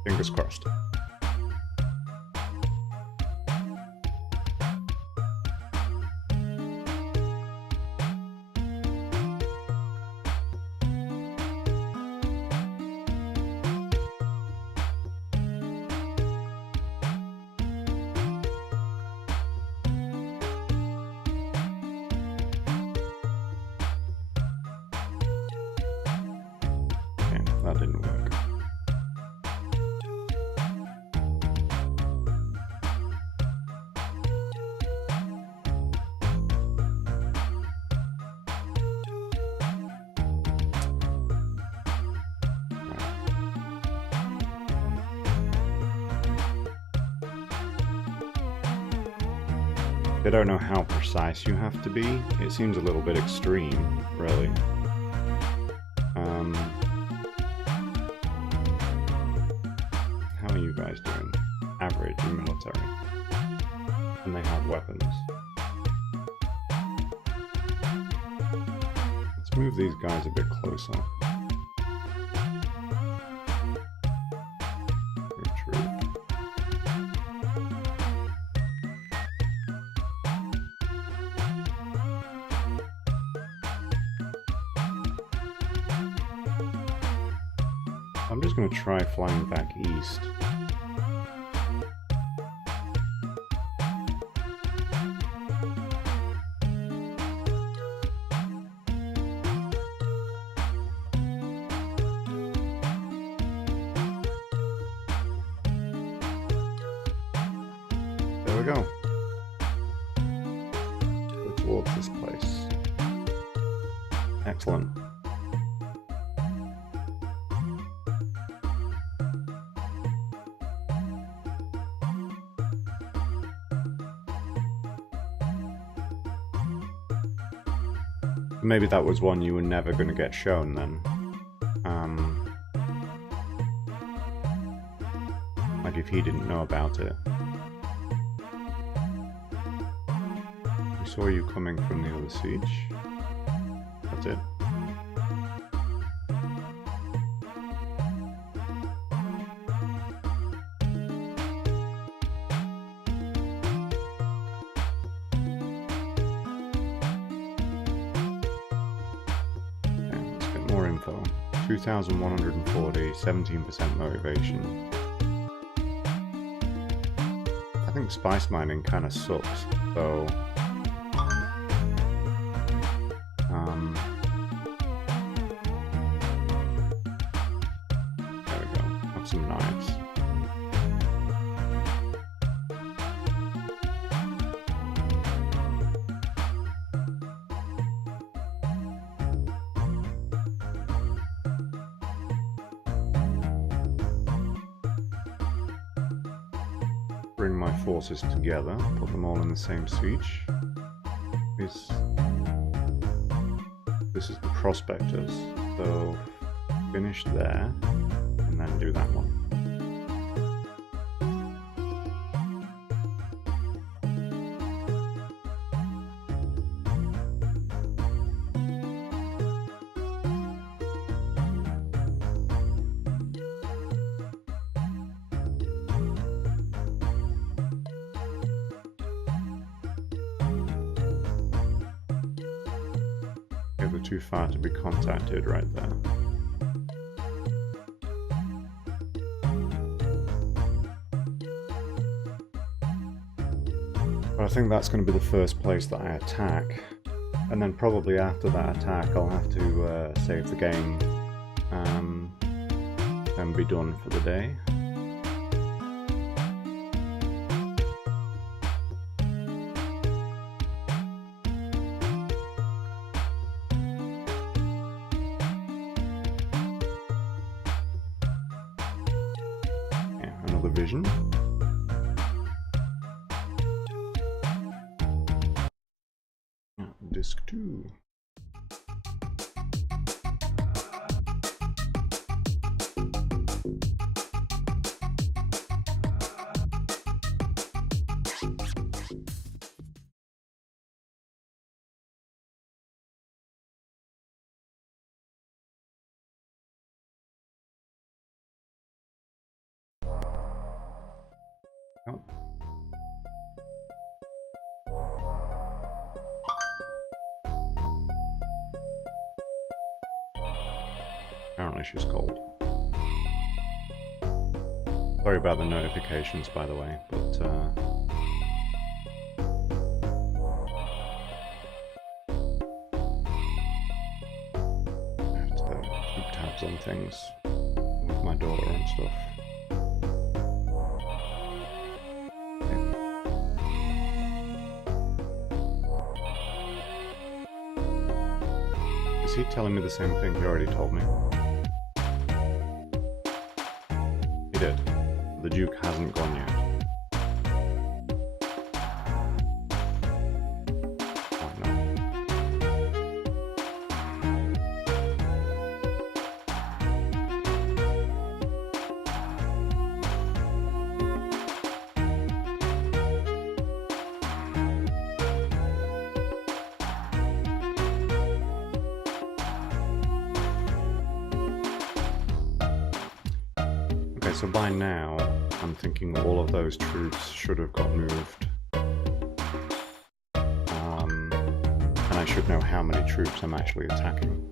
Fingers crossed. Okay, that didn't work. I don't know how precise you have to be. It seems a little bit extreme, really. How are you guys doing? Average in military. And they have weapons. Let's move these guys a bit closer. Retreat. I'm just going to try flying back east. go. Go towards this place. Excellent. Maybe that was one you were never going to get shown then. Like if he didn't know about it. We saw you coming from the other siege. That's it. Okay, let's get more info. 2,140, 17% motivation. I think spice mining kind of sucks, so there we go. Have some knives. Bring my forces together, put them all in the same siege. This is the prospectors, so finish there and then do that one. They're too far to be contacted right there. But I think that's going to be the first place that I attack, and then probably after that attack I'll have to save the game and be done for the day. Another vision. Disc 2. Oh. Apparently she's cold. Sorry about the notifications, by the way, but I have to keep tabs on things with my daughter and stuff. Is he telling me the same thing he already told me? He did. The Duke hasn't gone yet. Why not? Okay, so by now, I'm thinking all of those troops should have got moved. And I should know how many troops I'm actually attacking.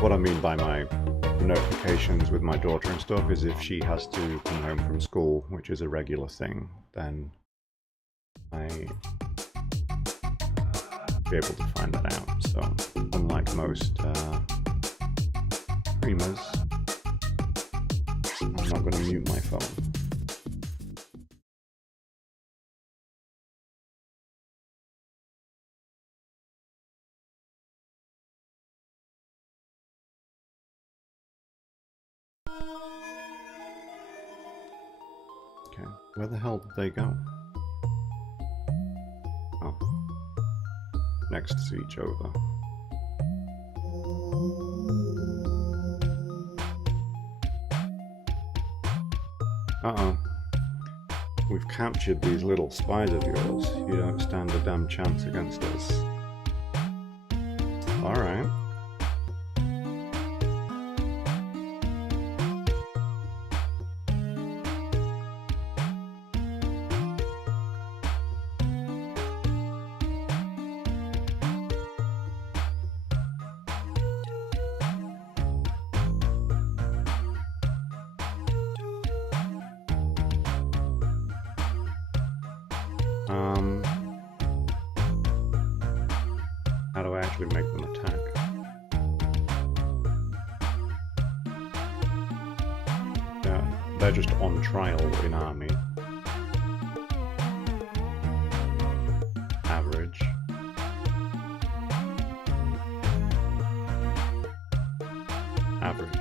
What I mean by my notifications with my daughter and stuff is if she has to come home from school, which is a regular thing, then I be able to find that out. So unlike most streamers, I'm not going to mute my phone. Okay, where the hell did they go? Oh. Next siege over. Uh-oh. We've captured these little spies of yours. You don't stand a damn chance against us. Alright. How do I actually make them attack? Yeah, they're just on trial in army. Average. Average.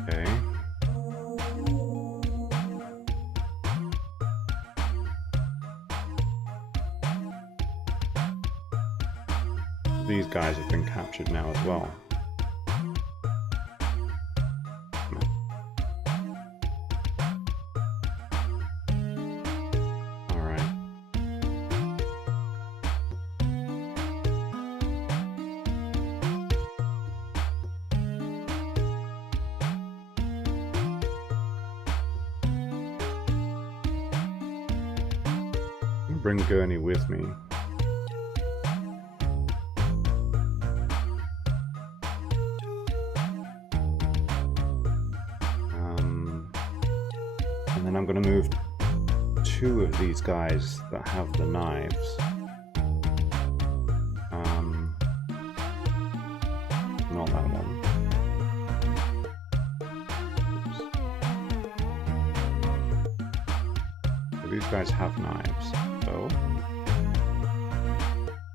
Okay. These guys have been captured now as well. Alright. I'll bring Gurney with me. And then I'm going to move 2 of these guys that have the knives. Not that one. So these guys have knives, so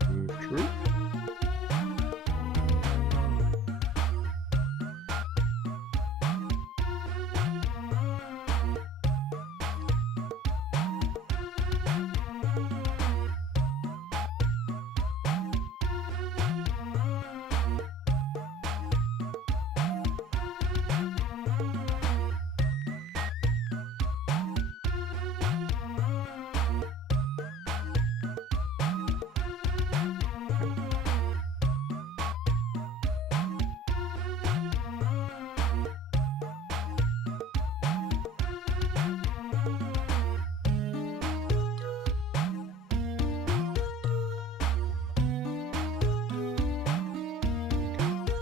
move troop.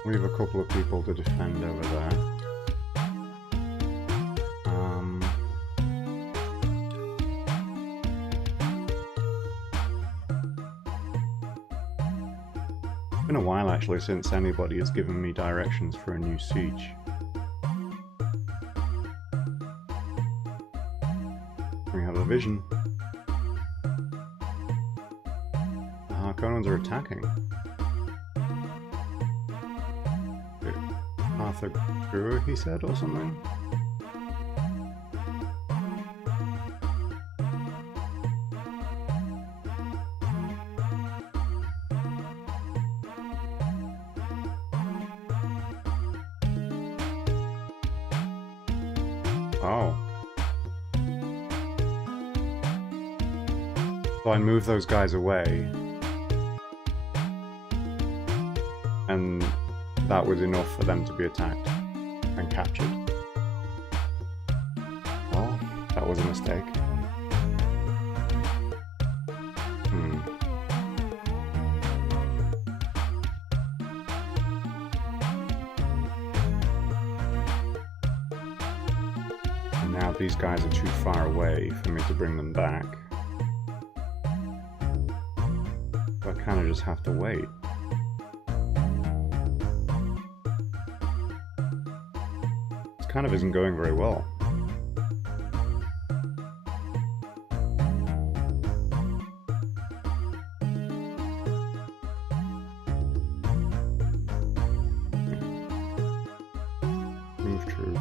We have a couple of people to defend over there. It's been a while actually since anybody has given me directions for a new siege. We have a vision. The Harkonnens are attacking. Arthur Brewer, he said, or something? Oh. So I moved those guys away. And that was enough for them to be attacked and captured. Oh, that was a mistake. And now these guys are too far away for me to bring them back. So I kind of just have to wait. kind of isn't going very well. Move troop.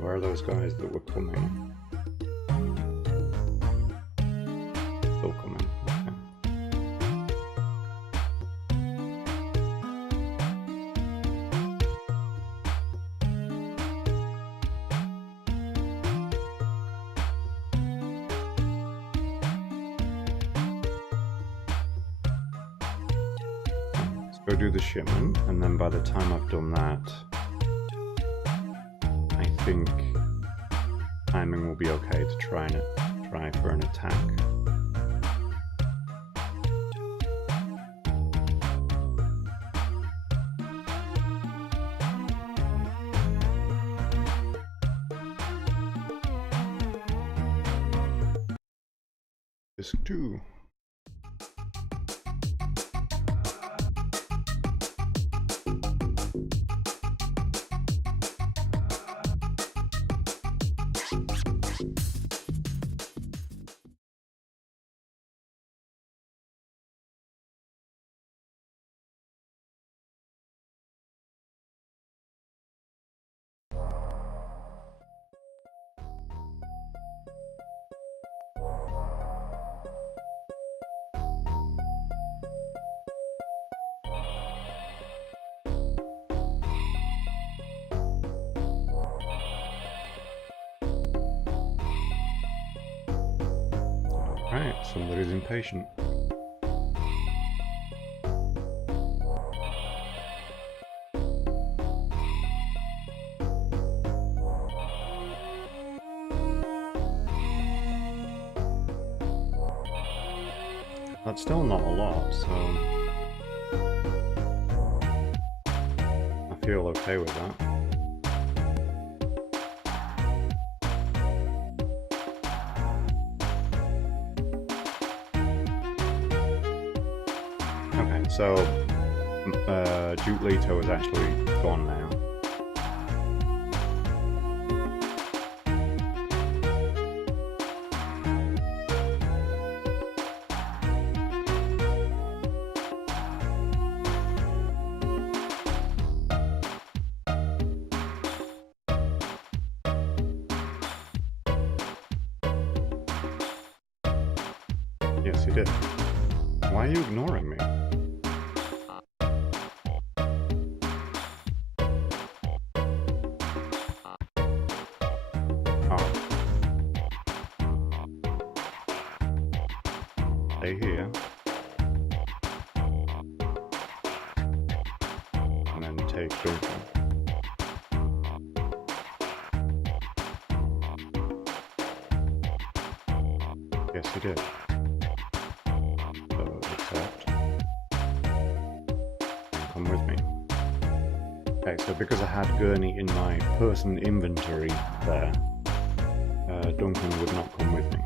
Where are those guys that were coming? Still coming, okay. Let's go do the shipment, and then by the time I've done that, I think timing will be okay to try for an attack. Disc 2. Alright, somebody's impatient. That's still not a lot, so I feel okay with that. Okay, so Duke Leto is actually gone now. Yes, he did. Why are you ignoring me? Oh. Stay here. And then take Duncan. Yes, he did. Come with me. Okay, so because I had Gurney in my person inventory there, Duncan would not come with me.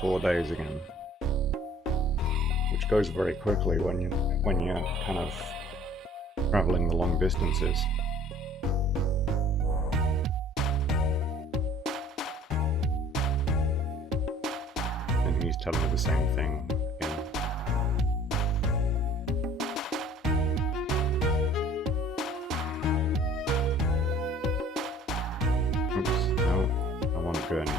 "4 days again," which goes very quickly when you're kind of traveling the long distances. and he's telling me the same thing again. Oops, no, I want Gurney.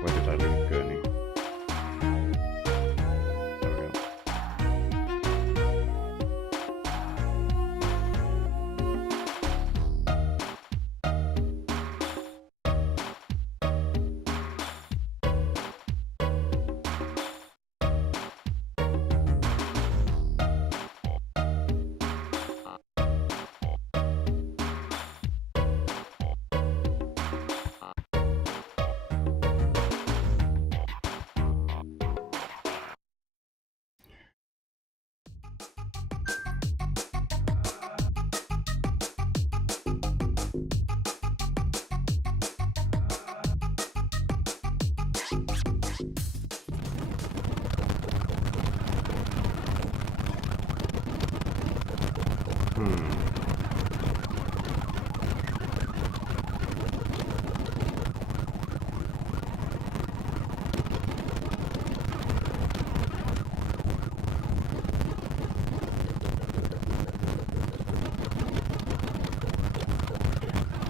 Where did I leave Gurney? There we go.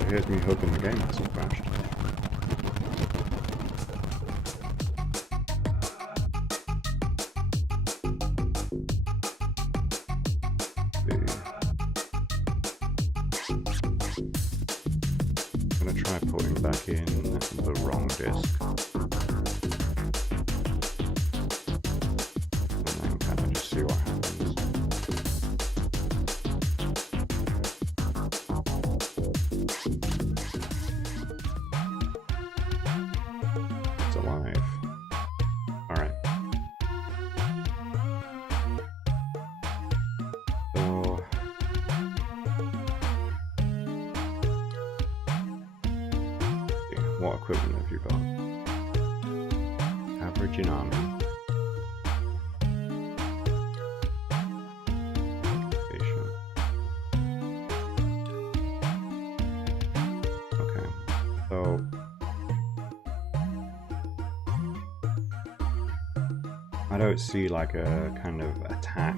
Here's me hoping the game hasn't crashed. I'm gonna try putting back in the wrong disc. And then kind of just see what happens. Alive. Alright. So what equipment have you got? Average in army. Occupation. Okay. So I don't see like a kind of attack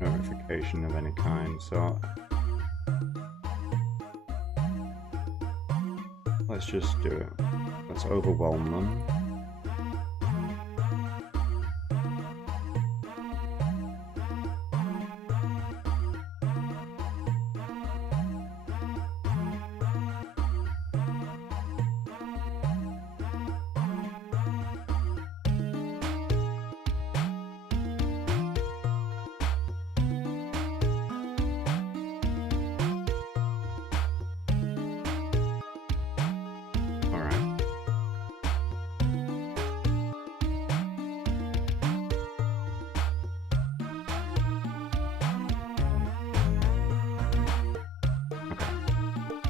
notification of any kind, so let's just do it. Let's overwhelm them.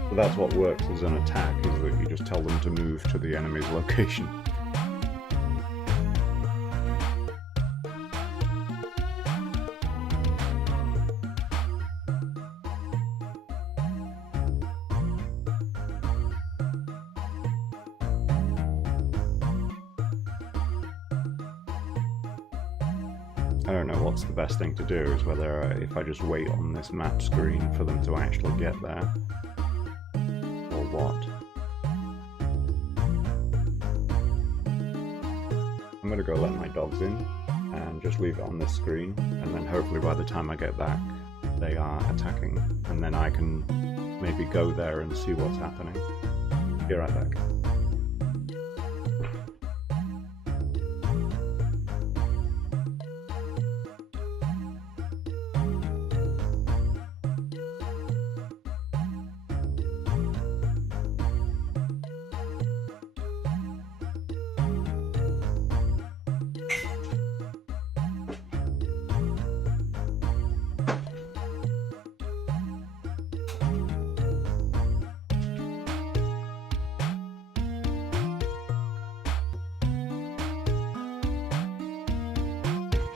So that's what works as an attack, is that you just tell them to move to the enemy's location. I don't know what's the best thing to do, is whether if I just wait on this map screen for them to actually get there, or what. I'm gonna go let my dogs in and just leave it on this screen, and then hopefully by the time I get back they are attacking, and then I can maybe go there and see what's happening. Be right back.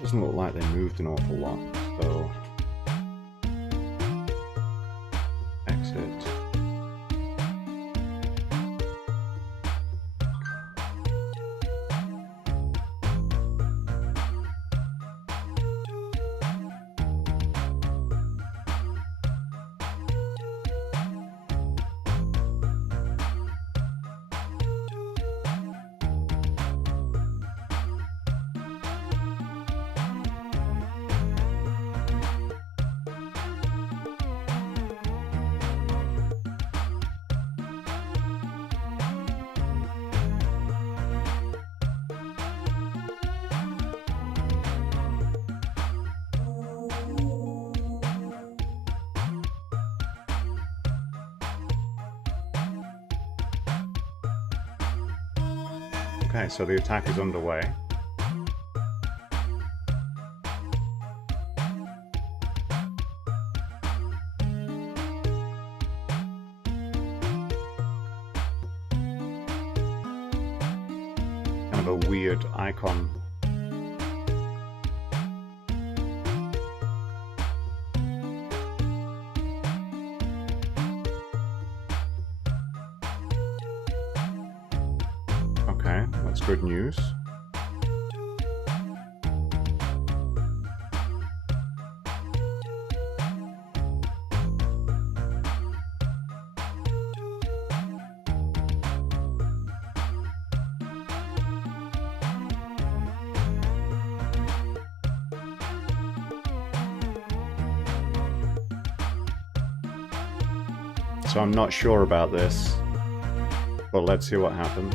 Doesn't look like they moved an awful lot, so exit. Okay, so the attack is underway. Kind of a weird icon. Okay, that's good news. So I'm not sure about this, but let's see what happens.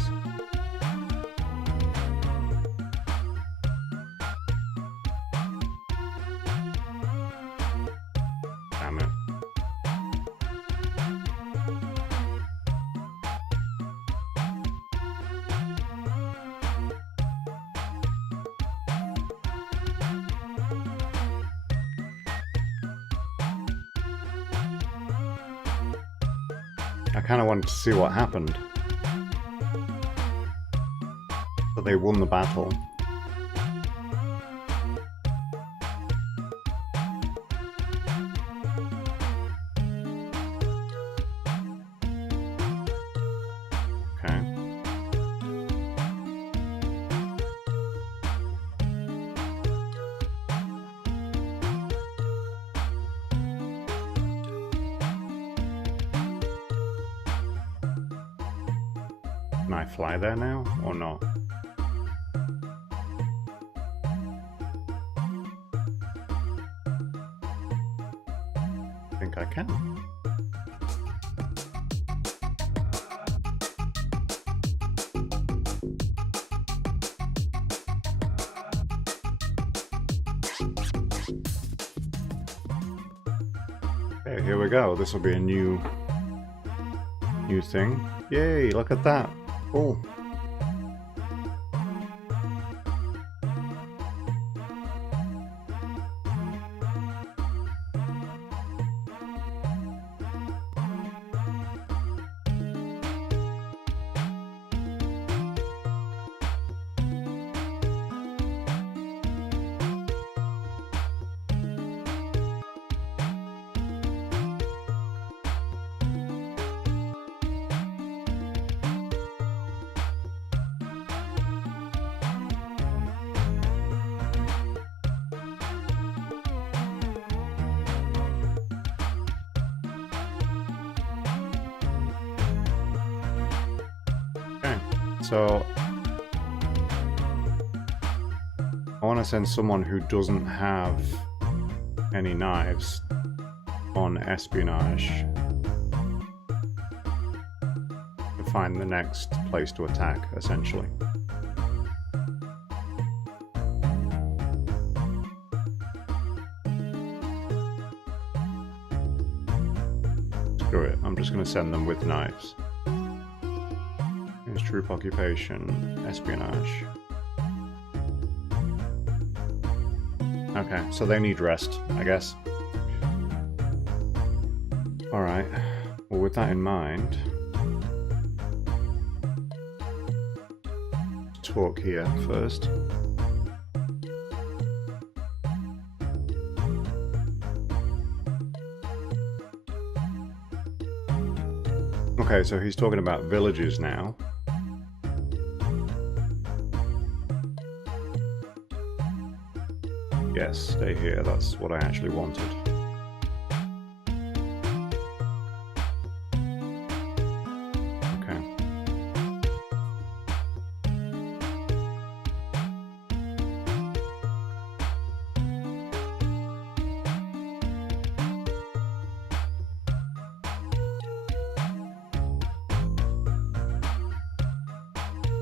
Damn it. I kind of wanted to see what happened. But they won the battle. Okay. Can I fly there now, or not? I think I can. Okay, here we go. This will be a new thing. Yay, look at that. Cool. So I want to send someone who doesn't have any knives on espionage to find the next place to attack, essentially. Screw it, I'm just going to send them with knives. Troop occupation, espionage. Okay, so they need rest, I guess. Alright, well with that in mind, talk here first. Okay, so he's talking about villages now. Yes, stay here, that's what I actually wanted. Okay.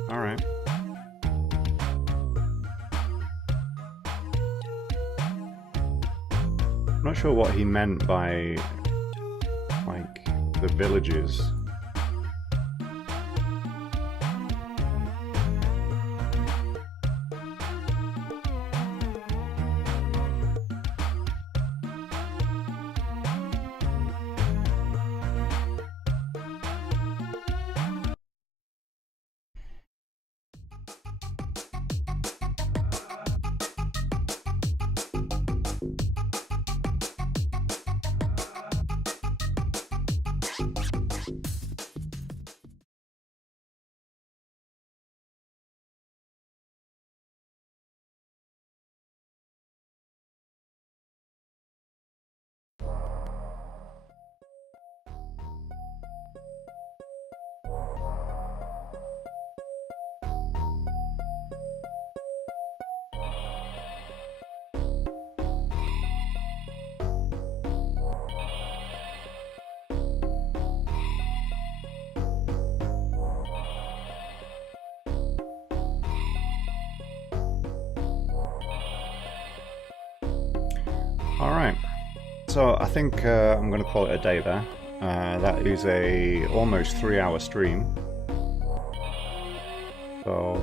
All right. I'm not sure what he meant by, like, the villages. Alright, so I think I'm going to call it a day there. That is a almost 3-hour stream. So,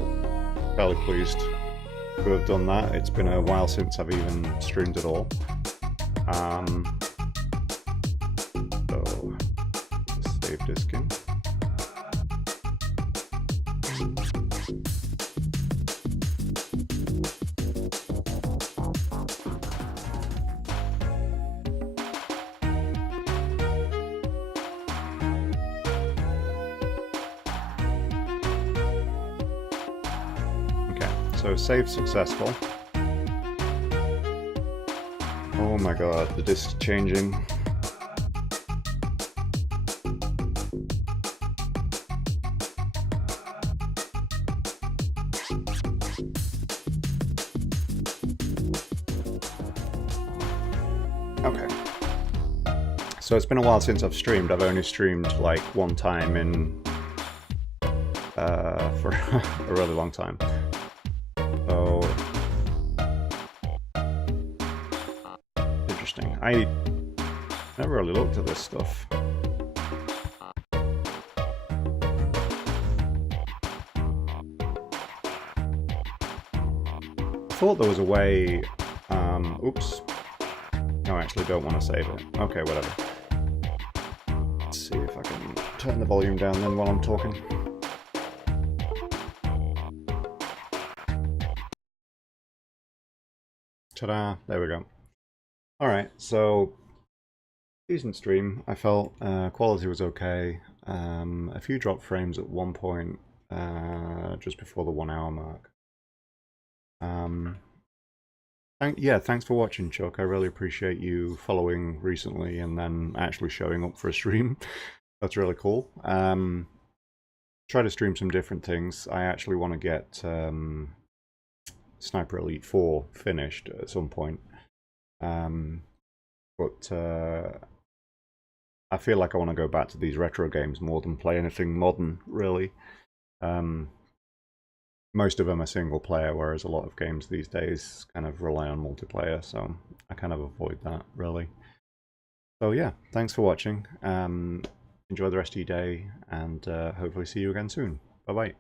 fairly pleased to have done that. It's been a while since I've even streamed at all. So, just save disk in. So save successful. Oh my god, the disk's changing. Okay. So it's been a while since I've streamed. I've only streamed like one time in for a really long time. So interesting. I never really looked at this stuff. I thought there was a way. Oops. No, I actually don't want to save it. Okay, whatever. Let's see if I can turn the volume down then while I'm talking. Ta-da! There we go. Alright, so decent stream. I felt quality was okay. A few drop frames at one point just before the 1 hour mark. Yeah, thanks for watching, Chuck. I really appreciate you following recently and then actually showing up for a stream. That's really cool. Try to stream some different things. I actually want to get Sniper Elite 4 finished at some point. But I feel like I want to go back to these retro games more than play anything modern, really. Most of them are single player, whereas a lot of games these days kind of rely on multiplayer, so I kind of avoid that, really. So yeah, thanks for watching. Enjoy the rest of your day, and hopefully see you again soon. Bye-bye.